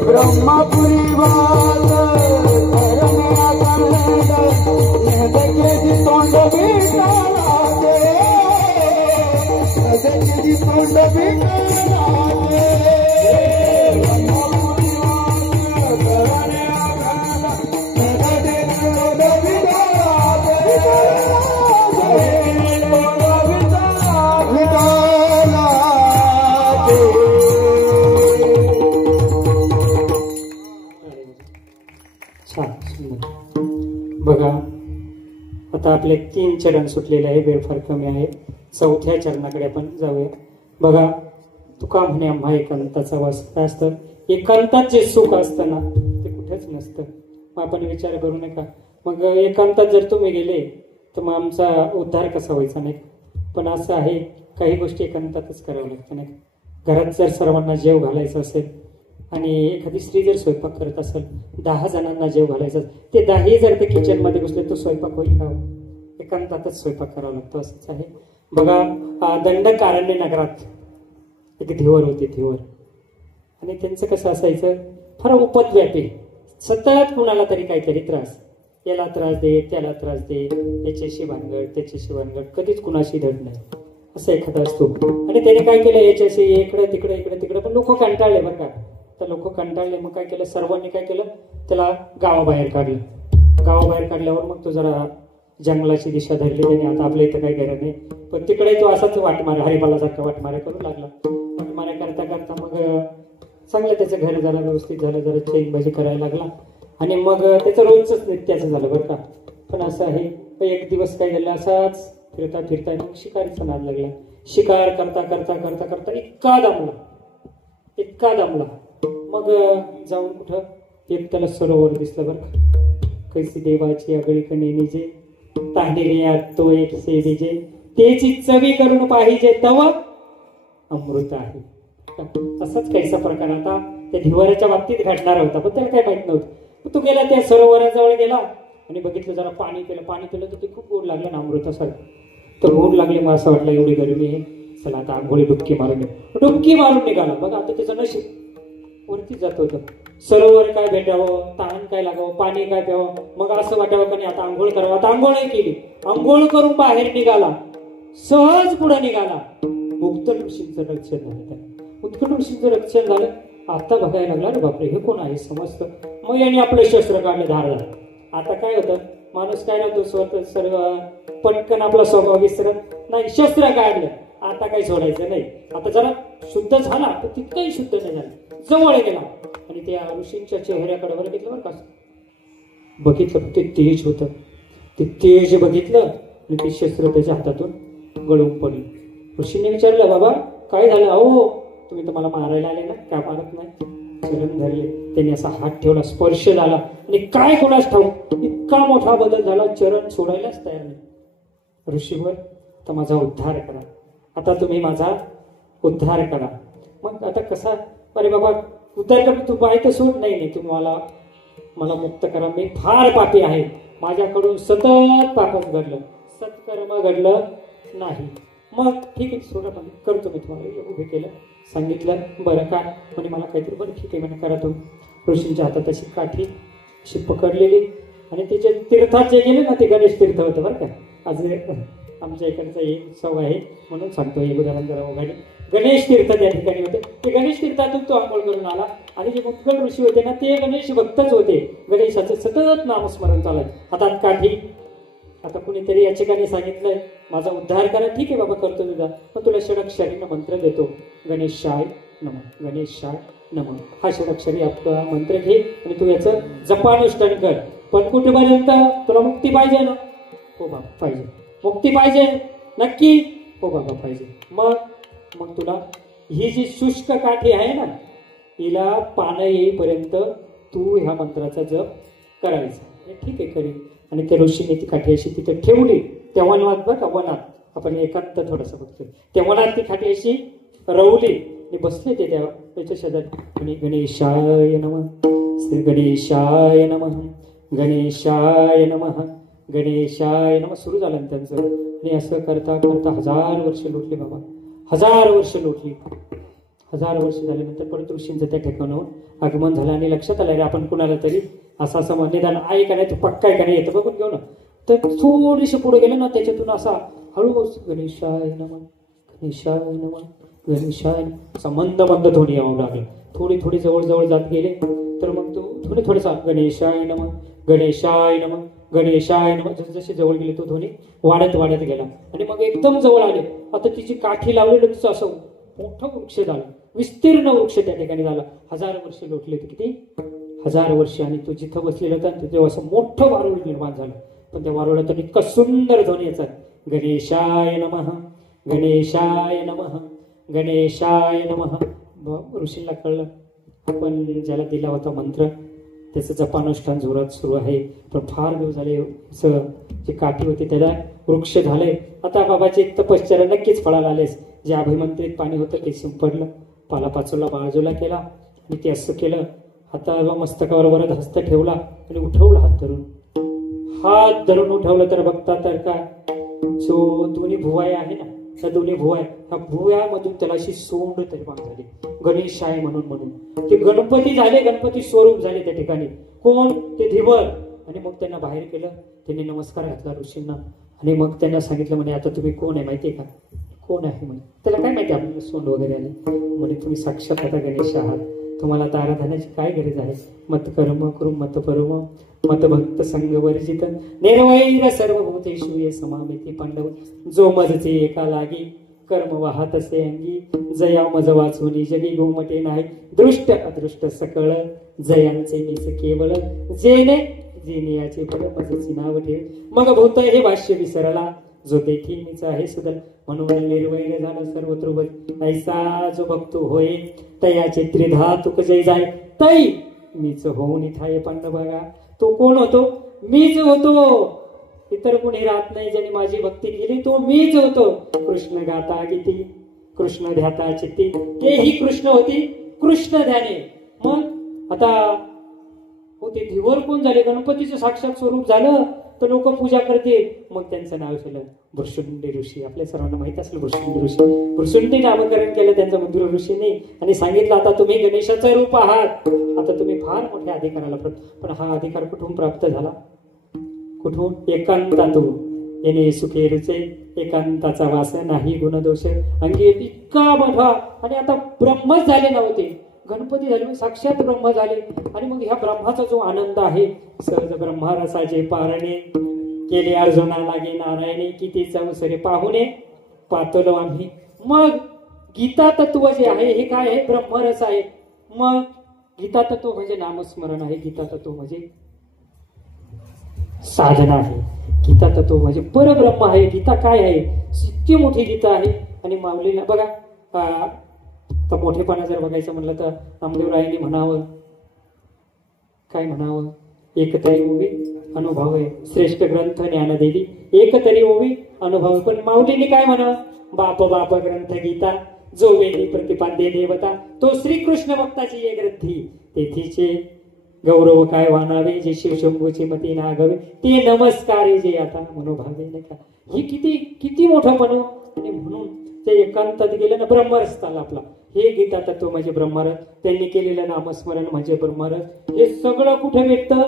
ब्रह्मपुरी वास करणे अखंड, ब्रह्मपुरी बघा आता आपले 3 चरण सुटलेले आहे, वेळ फार कमी आहे. चौथ्या चरणाकडे आपण जाऊया. बघा तुका म्हणे आम्हा एकांताचा वास असतं. एकांतात जे सुख असतं ना ते कुठेच नसतं. मग आपण विचार करू नका. मग एकांतात जर तुम्ही गेले तर मग आमचा उद्धार कसा व्हायचा नाही. पण असं आहे काही गोष्टी एकांतातच कराव्या लागतात नाही. घरात जर सर्वांना जेव घालायचं असेल आणि एखादी स्त्री जर स्वयंपाक करत असेल, 10 जणांना जेव घालायचं, ते 10 जर ते किचन मध्ये घुसले तो स्वयंपाक होईल का? एकांतातच स्वयंपाक करावा लागतो. असंच आहे. बघा दंडकारण्य नगरात एक धिवर होते, धिवर. आणि त्यांचं कसं असायचं, फार उपद्व्यापी, सतत कुणाला तरी काहीतरी त्रास, याला त्रास दे त्याला त्रास दे, याच्याशी भानगड त्याच्याशी भानगड, कधीच कुणाशी धड नाही असं एखादा असतो. आणि त्याने काय केलं, याच्याशी इकडे तिकडे पण लोक कंटाळले बरं का. तर लोक कंटाळले, मग काय केलं, सर्वांनी काय केलं, त्याला गावाबाहेर काढलं. गावाबाहेर काढल्यावर मग तो जरा जंगलाची दिशा धरली त्याने. आता आपल्या इथं काही गरज नाही, पण तिकडे तो असाच वाटमारा, हरिपालासारखा वाटमारा करू लागला. वाटमारा करता करता मग चांगलं त्याचं घर जरा व्यवस्थित झालं, जरा चेंगबाजी करायला लागला. आणि मग त्याचं रोजच नित्याचं झालं बरं का. पण असं आहे, एक दिवस काय झालं, असाच फिरता मग शिकारीचा नाद लागला. शिकार करता इतका दमला. मग जाऊन कुठं एक त्याला सरोवर दिसलं बरं का. कैसी देवाची आगळी कणे जे तांडेरिया तो एक सेविजे, त्याची चवी करून पाहिजे तव अमृत आहे. असाच कैसा प्रकार आता त्या धिवाऱ्याच्या बाबतीत घडणार होता, पण त्याला काय माहित नव्हतं. तो गेला त्या सरोवराजवळ गेला आणि बघितलं जरा पाणी पिलं तर ते खूप गोड लागलं ना अमृतासारखं. तर गोड लागले मला असं वाटलं एवढी गरमी आहे, चला आता आंघोळी डुबकी मारून निघाला. बघा आता त्याचं नशीब वरती जात होतं. सरोवर काय भेटावं, तहान काय लागावं, पाणी काय प्यावं, मग असं वाटावं का नाही आता आंघोळ करावं. आता आंघोळ केली, आंघोळ करून बाहेर निघाला, सहज पुढे निघाला. उत्कट ऋषींचं रक्षण झालं. उत्कट ऋषींचं रक्षण झालं. आता बघायला लागला ना बापरे हे कोण आहे समजतं. मग यांनी आपलं शस्त्र काढलं धारदार. आता काय होतं माणूस काय राहतो स्वतः सर्व पटकन आपला स्वभाव विसरत नाही. शस्त्र काढलं आता काही सोडायचं नाही. आता जरा शुद्ध झाला तर तितकंही शुद्ध नाही झालं. जवळ गेला आणि त्या ऋषींच्या चेहऱ्याकडे बघितलं बरं का, बघितलं ते तेज होतं. ते तेज बघितलं आणि ते शस्त्र त्याच्या हातातून गळून पडलं. ऋषींनी विचारलं बाबा काय झालं. अहो तुम्ही तर मला मारायला आले ना, काय मारत नाही. चरण धरले त्यांनी, असा हात ठेवला, स्पर्श झाला आणि काय कोणास ठाऊक इतका मोठा बदल झाला, चरण सोडायलाच तयार नाही. ऋषीवर तर माझा उद्धार करा, आता तुम्ही माझा उद्धार करा. मग आता कसा, अरे बाबा उद्धार कर, तू बाय तर सोड. नाही तुम्ही मला मुक्त करा, मी फार पापी आहे, माझ्याकडून सतत पापच घडलं, सत्कर्म घडलं नाही. मग ठीक आहे सोडा, पण करतो मी तुम्हाला. उभे केलं, सांगितलं बरं काय म्हणे मला काहीतरी, बरं ठीक आहे म्हणे करा तुम्ही. ऋषींच्या हातात अशी काठी अशी पकडलेली आणि त्याच्या तीर्थात जे गेले ना ते गणेश तीर्थ होतं बरं का. आज आमच्या इकडचा एक सव आहे म्हणून सांगतो, एक उदाहरण जरा वगैरे. गणेश तीर्थ त्या ठिकाणी होते. ते गणेश तीर्थातून तो आंघोळ करून आला आणि जे मुद्गल ऋषी होते ना ते गणेश भक्तच होते. गणेशाचं सतत नामस्मरण चालत, हातात काठी. आता कुणीतरी या ठिकाणी सांगितलंय माझा उद्धार करा. ठीक आहे बाबा करतो तुझा, पण तुला षडक्षरीनं मंत्र देतो. गणेशाय नमः, गणेशाय नमः हा षडक्षरी आपला मंत्र घे आणि तू याचं जपानुष्ठान कर. पण कुठेपर्यंत तुला मुक्ती पाहिजे ना. हो बाबा पाहिजे. मुक्ती पाहिजे नक्की. हो बाबा पाहिजे. मग तुला ही जी शुष्क काठी आहे ना हिला पानं येईपर्यंत तू ह्या मंत्राचा जप करायचा. ठीक आहे करीन. आणि त्या ऋषीने ती काठी अशी तिथे ठेवली. त्या वनात बघा, वनात आपण एकांत थोडंसं बघतो, त्या वनात ती काठी अशी रवली आणि बसले ते त्याच्या शेजारी. आणि गणेशाय नमः, श्री गणेशाय नमः, गणेशाय नमः, गणेशाय नमः सुरू झालं त्यांचं. आणि असं करता करता 1000 वर्ष लोटली बाबा, 1000 वर्ष लोटली. 1000 वर्ष झाल्यानंतर परत ऋषींचं त्या ठिकाणावर आगमन झालं आणि लक्षात आलं रे आपण कुणाला तरी असं निदान आहे का नाही, तो पक्का आहे का नाही येतं बघून घेऊ ना. तर थोडीशी पुढे गेलं ना त्याच्यातून असा हळू गणेशाय नमः, गणेशाय नमः, गणेशाय असा मंद ध्वनी येऊ लागला. थोडी जवळ जात गेले तर मग तो थोडेसा गणेशाय नमः, गणेशाय नमः, गणेशाय नमः. जसे जवळ गेले तो ध्वनी वाढत गेला आणि मग एकदम जवळ आले. आता तिची काठी लावलेलं तिचं असं मोठं वृक्ष झालं, विस्तीर्ण वृक्ष त्या ठिकाणी झाला. 1000 वर्ष लोटले ते, किती 1000 वर्ष. आणि तो जिथं बसलेला होता तेव्हा असं मोठं वारुळ निर्माण झालं. पण त्या वारुळातून इतका सुंदर ध्वनी याचा, गणेशाय नमः, गणेशाय नमः, गणेशाय नमः. ऋषींना कळलं आपण ज्याला दिला होता मंत्र त्याचं जपानुष्ठान जोरात सुरू आहे. पण फार दिवस झाले जी काठी होती त्याला वृक्ष झाले. आता बाबाचे तपश्चर्या नक्कीच फळाला आलेस. जे अभिमंत्रित पाणी होतं ते शिंपडलं, पालापाचोला बाजूला केला आणि ते असं केलं. हाताला मस्तकावर वरद हस्त ठेवला आणि उठवला हात धरून उठवलं तर बघता तर काय जो दोन्ही भुवाय आहे ना त्या दोन्ही भुवाय, ह्या भुव्यामधून त्याला अशी सोंड निर्माण झाली गणेशाय म्हणून ते गणपती झाले, गणपती स्वरूप झाले त्या ठिकाणी. कोण ते धिवर. आणि मग त्यांना बाहेर केलं. त्यांनी नमस्कार घातला ऋषींना आणि मग त्यांना सांगितलं म्हणे आता तुम्ही कोण आहे माहितीये का. कोण आहे म्हणे. त्याला काय माहिती आपल्याला सोंड वगैरे आली. म्हणे तुम्ही साक्षात आता गणेश आहात, तुम्हाला आता आराधनाची काय गरज आहे. मत कर्म करू मत परम मत भक्त संग वर्जित निर्वैर सर्वभूतेषु ये समामिती पांडव. जो मजचे एका लागी कर्म वाहत असे अंगी जया मज वाचून जगी गोमटे नाही दृष्ट अदृष्ट सकळ जयांचे मीच केवळ जेने याचे फळ मजची नाव ठेव. मग भूत हे भाष्य विसरला जो देखील मीच आहे सुदल म्हणून निर्वैर झाला सर्वत्र ऐसा जो भक्तो होय तयाचे त्रिधा तुक जय जाय तै मीच होऊन इथाय पांडव. बघा तो कोण होतो. मीच होतो. इतर कोणी राहत नाही. ज्याने माझी भक्ती केली तो मीच होतो. कृष्ण गाता गीती कृष्ण ध्याता चित्ती तेही कृष्ण होती कृष्ण ध्याने. मग आता मग ते धीवर कोण झाले? गणपतीचं साक्षात स्वरूप झालं तर लोक पूजा करते. मग त्यांचं नाव झालं भृशुंडी ऋषी. आपल्या सर्वांना माहित असेल भृशुंडी ऋषी. भृशुंडी नामकरण केलं त्यांचं मंदिर ऋषीने आणि सांगितलं आता तुम्ही गणेशाचं रूप आहात, आता तुम्ही फार मोठ्या अधिकाराला पण हा अधिकार कुठून प्राप्त झाला? कुठून? एकांतातून. येणे सुखे रुचे एकांताचा वास नाही गुणदोष अंगी. इतका मोठा. आणि आता ब्रह्मच झाले नव्हते, गणपती झाले, साक्षात ब्रह्म झाले. आणि मग ह्या ब्रह्माचा जो आनंद आहे, सहज ब्रह्मारसाचे पारणे केले अर्जुना लागे नारायणे, किती चौसरे पाहुणे पातलो आम्ही. मग गीता तत्व जे आहे हे काय आहे? ब्रह्मरस आहे. मग गीता तत्व म्हणजे नामस्मरण आहे. गीता तत्व म्हणजे साधना आहे. गीता तत्व म्हणजे परब्रह्म आहे. गीता काय आहे? इतकी मोठी गीता आहे. आणि माऊलीला बघा, तर मोठेपणा जर बघायचं म्हणलं तर नामदेवरायांनी म्हणावं, काय म्हणावं? एक तरी ओवी अनुभव आहे श्रेष्ठ ग्रंथ ज्ञानदेवी, एक तरी ओवी अनुभव. पण माऊलीने काय म्हणावं? बाप बाप ग्रंथ गीता, जो वेदी प्रतिपाद्य देवता, तो श्रीकृष्ण भक्ताची ये ग्रंथी, तेथीचे गौरव काय वानावे, जे शिवशंभूची मती नागवे, ते नमस्कारे जे आता मनोभावे. नाही का? ही किती किती मोठं म्हणू. आणि म्हणून ते एकांतात गेलं ना ब्रह्मरस झाला आपला. हे गीता तत्व म्हणजे ब्रह्मरस. त्यांनी केलेलं नामस्मरण म्हणजे ब्रह्मरस. हे सगळं कुठे भेटतं?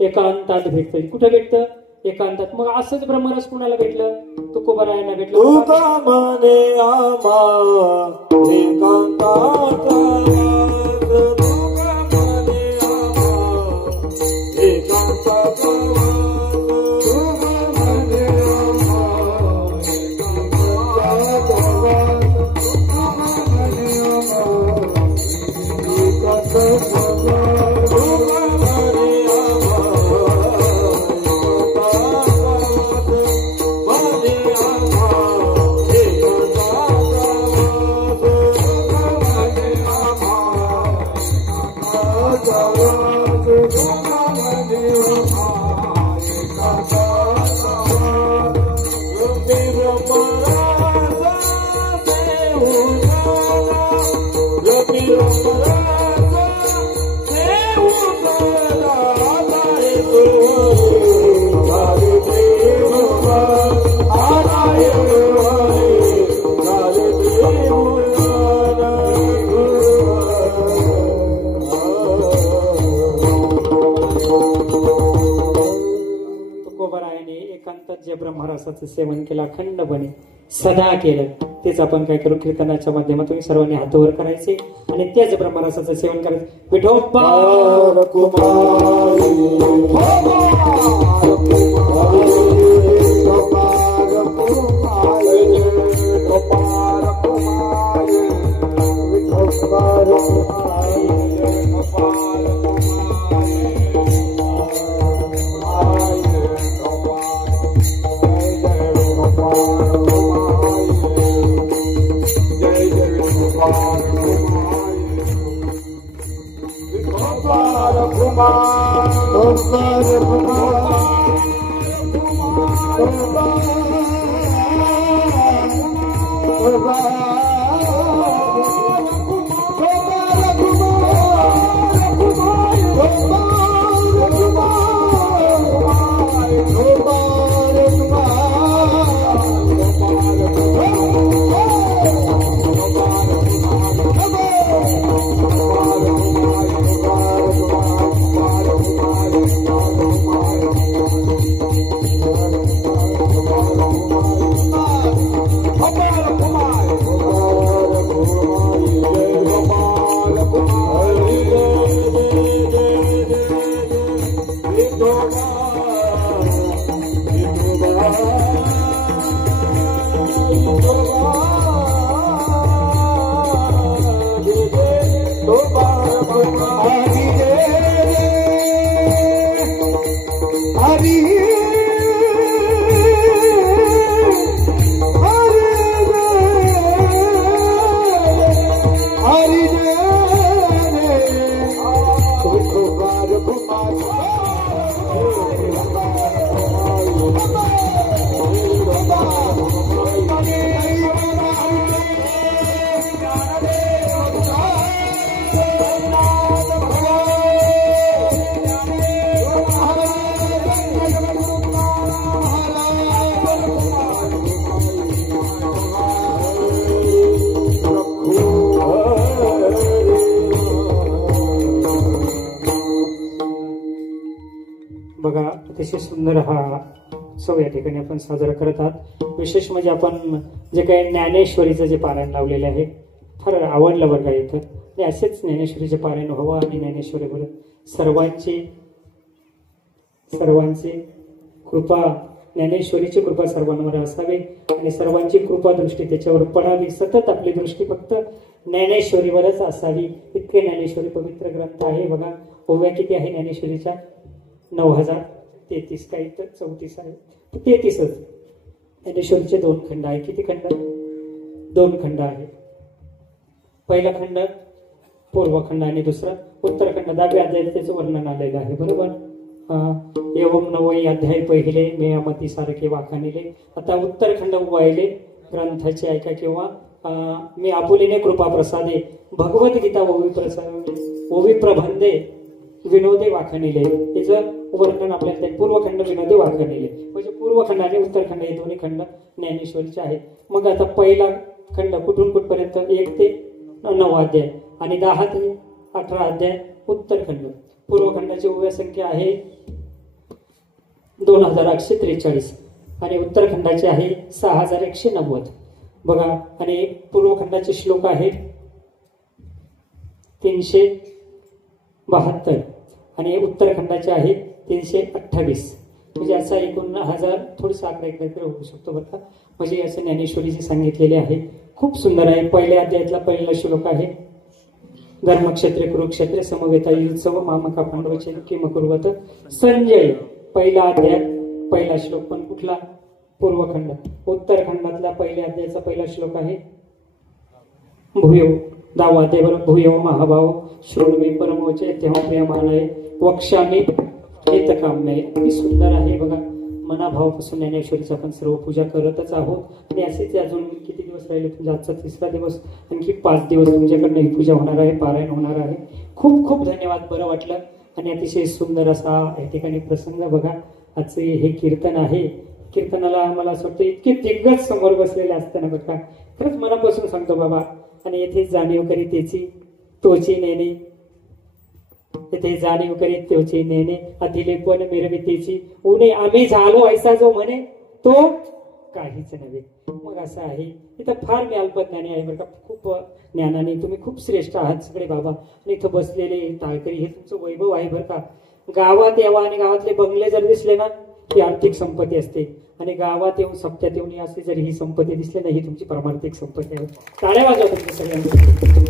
एकांतात भेटतं. कुठे भेटतं? एकांतात. मग असंच ब्रह्मरस कुणाला भेटलं? तुकोबारायांना भेटलं. ब्रह्मरसाचं सेवन केलं अखंडपणे, सदा केलं. तेच आपण काय करू? कीर्तनाच्या माध्यमातून सर्वांनी हातवर करायचे आणि त्याच ब्रह्मरसाचं सेवन करायचं. विठोबा बघा अतिशय सुंदर हा उत्सव या ठिकाणी आपण साजरा करत आहात. विशेष म्हणजे आपण जे काही ज्ञानेश्वरीचं जे पारायण लावलेले आहे फार आवडलं बरं का इथं. आणि असेच ज्ञानेश्वरीचे पारायण व्हावं आणि ज्ञानेश्वरीवर सर्वांची कृपा, ज्ञानेश्वरीची कृपा सर्वांवर असावी आणि सर्वांची कृपा दृष्टी त्याच्यावर पडावी. सतत आपली दृष्टी फक्त ज्ञानेश्वरीवरच असावी. इतके ज्ञानेश्वरी पवित्र ग्रंथ आहे. बघा ओव्या किती आहे ज्ञानेश्वरीच्या? 9033 काही तर 34 आहे. 33च. ज्ञानेश्वरीचे 2 खंड आहे. किती खंड? 2 खंड आहे. पहिला खंड पूर्वखंड आणि दुसरा उत्तरखंड. 10व्या अध्यायात त्याचं वर्णन आलेलं आहे. बरोबर. एवम 9 अध्याय पहिले मेयामती सारखे वाखाणिले. आता उत्तरखंड वाहिले ग्रंथाचे ऐका किंवा मी आपुलीने कृपा प्रसादे भगवद्गीता ओवी प्रबंधे विनोदे वाखाणिले. याचं वर्णन आपल्याला पूर्वखंड विनोदे वाखाणिले म्हणजे पूर्वखंड आणि उत्तरखंड हे दोन्ही खंड ज्ञानेश्वरीचे आहेत. मग आता पहिला खंड कुठून कुठपर्यंत? 1 ते 9 अध्याय आणि 10 ते 18 अध्याय उत्तरखंड. पूर्वखंडाची ओव्या संख्या आहे 2843 आणि उत्तरखंडाची आहे 6190. बघा आणि पूर्वखंडाचे श्लोक आहे 372 आणि उत्तरखंडाचे आहे 328. म्हणजे असा एकूण 1000 थोडीस आकडा एकदा होऊ शकतो बरं का. म्हणजे असं ज्ञानेश्वरीचे सांगितलेले आहे. खूप सुंदर आहे. पहिल्या अध्यायातला पहिला श्लोक आहे धर्मक्षेत्रे कुरुक्षेत्रे समवेता युत्सव मामका पांडवचे किम कुर्वत संजय. पहिला अध्याय पहिला श्लोक पण कुठला? पूर्वखंड. उत्तरखंडातला पहिल्या अध्यायाचा पहिला श्लोक आहे भूयो 10 अध्याय बरोबर. भूयो महाभाव शृण्वे परमोचे तेव्हा प्रियमाणय वक्षामी हितकाम्य. अति सुंदर आहे. बघा मनाभावापासून ज्ञानेश्वरीची आपण सर्व पूजा करतच आहोत आणि असेच अजून किती दिवस राहिले? तुमचा आजचा 3रा दिवस. आणखी 5 दिवस तुमच्याकडनं ही पूजा होणार आहे, पारायण होणार आहे. खूप खूप धन्यवाद. बरं वाटलं आणि अतिशय सुंदर असा या ठिकाणी प्रसंग. बघा आजचे हे कीर्तन आहे. कीर्तनाला मला असं वाटतं इतके दिग्गज समोर बसलेले असताना बघा खरंच मनापासून सांगतो बाबा. आणि येथे जाणीव करी त्याची तोची नेणे, येथे जाणीव करीत तोची नेणे अतिले पण मिरवितेची उणे आम्ही झालो ऐसा जो म्हणे तो काहीच नव्हे. मग असं आहे. इथं फार मी अल्पज्ञानी आहे बरं का. खूप ज्ञानाने तुम्ही खूप श्रेष्ठ आहात सगळे बाबा. आणि इथं बसलेले टाळकरी हे तुमचं वैभव आहे बरं का. गावात यावा आणि गावातले बंगले जर दिसले ना ही आर्थिक संपत्ती असते आणि गावात येऊन सप्त्यात येऊन असे जर ही संपत्ती दिसली ना ही तुमची परमार्थिक संपत्ती आहे. टाळ्या वाजवा तुमच्या सगळ्यांना.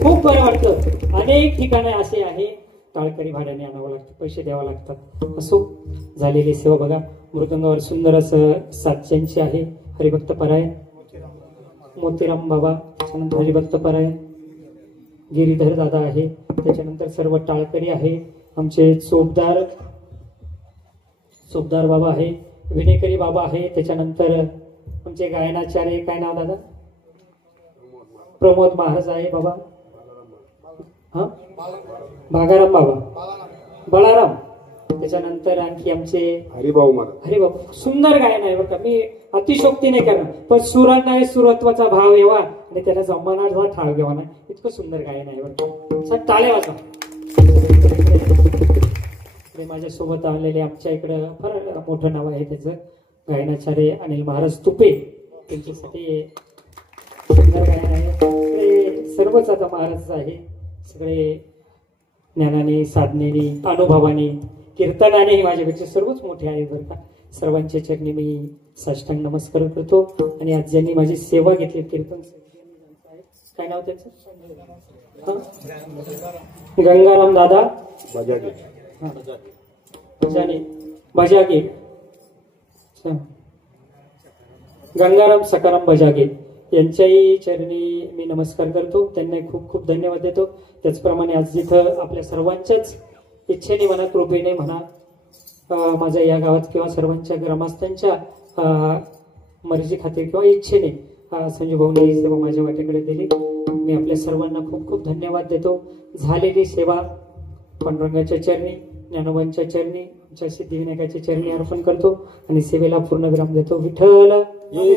खूप बरं वाटतं. अनेक ठिकाणे असे आहे टाळकरी भाड्याने आणावं लागतं, पैसे द्यावं लागतात. असो झालेली सेवा. बघा मृदंगावर सुंदर असं 700 आहे. हरिभक्त परायण मोतीराम बाबा. त्याच्यानंतर हरिभक्त परायण गिरीधर दादा आहे. त्याच्यानंतर सर्व टाळकरी आहे. आमचे चोपदार बाबा आहे. विनेकरी बाबा आहे. त्याच्यानंतर आमचे गायनाचार्य काय नाव दादा? प्रमोद महाराज आहे बाबा. हा भागाराम बाबा, बळाराम. त्याच्यानंतर आणखी आमचे हरिभाऊ महाराज. हरिभाऊ. सुंदर गायन आहे बरं का. मी अतिशोक्ती नाही करणार पण सुरांना आहे सुरत्वाचा भाव येवा आणि त्याला जमणारा ठाव घ्यावा नाही. इतकं सुंदर गायन आहे बरं का. टाळ्या वाजवा. माझ्या सोबत आलेले आमच्या इकडं फार मोठं नाव आहे त्याचं गायनाचार्य अनिल महाराज तुपे. त्यांच्यासाठी सुंदर गायन आहे. सर्वच आता महाराज आहे. सगळे ज्ञानाने साधनेने अनुभवाने कीर्तनाने माझ्यापेक्षा सर्वच मोठे आहेत बरं का. सर्वांच्या चरणी मी साष्टांग नमस्कार करतो. आणि आज ज्यांनी माझी सेवा घेतली कीर्तन काय नाव त्याचं? गंगाराम दादा बजागे. गंगाराम सकाराम बजागे यांच्याही चरणी मी नमस्कार करतो. त्यांना खूप खूप धन्यवाद देतो. त्याचप्रमाणे आज जिथं आपल्या सर्वांच्याच इच्छेने म्हणा कृपेने म्हणा माझ्या या गावात किंवा सर्वांच्या ग्रामस्थांच्या मर्जी खातीर किंवा इच्छेने संजू भाऊने ही सेवा माझ्या वाटेकडे दिली. मी आपल्या सर्वांना खूप खूप धन्यवाद देतो. झालेली सेवा पांडुरंगाच्या चरणी ज्ञानोबांच्या चरणी आमच्या सिद्धिविनायकाच्या चरणी अर्पण करतो आणि सेवेला पूर्णविराम देतो. विठ्ठल जय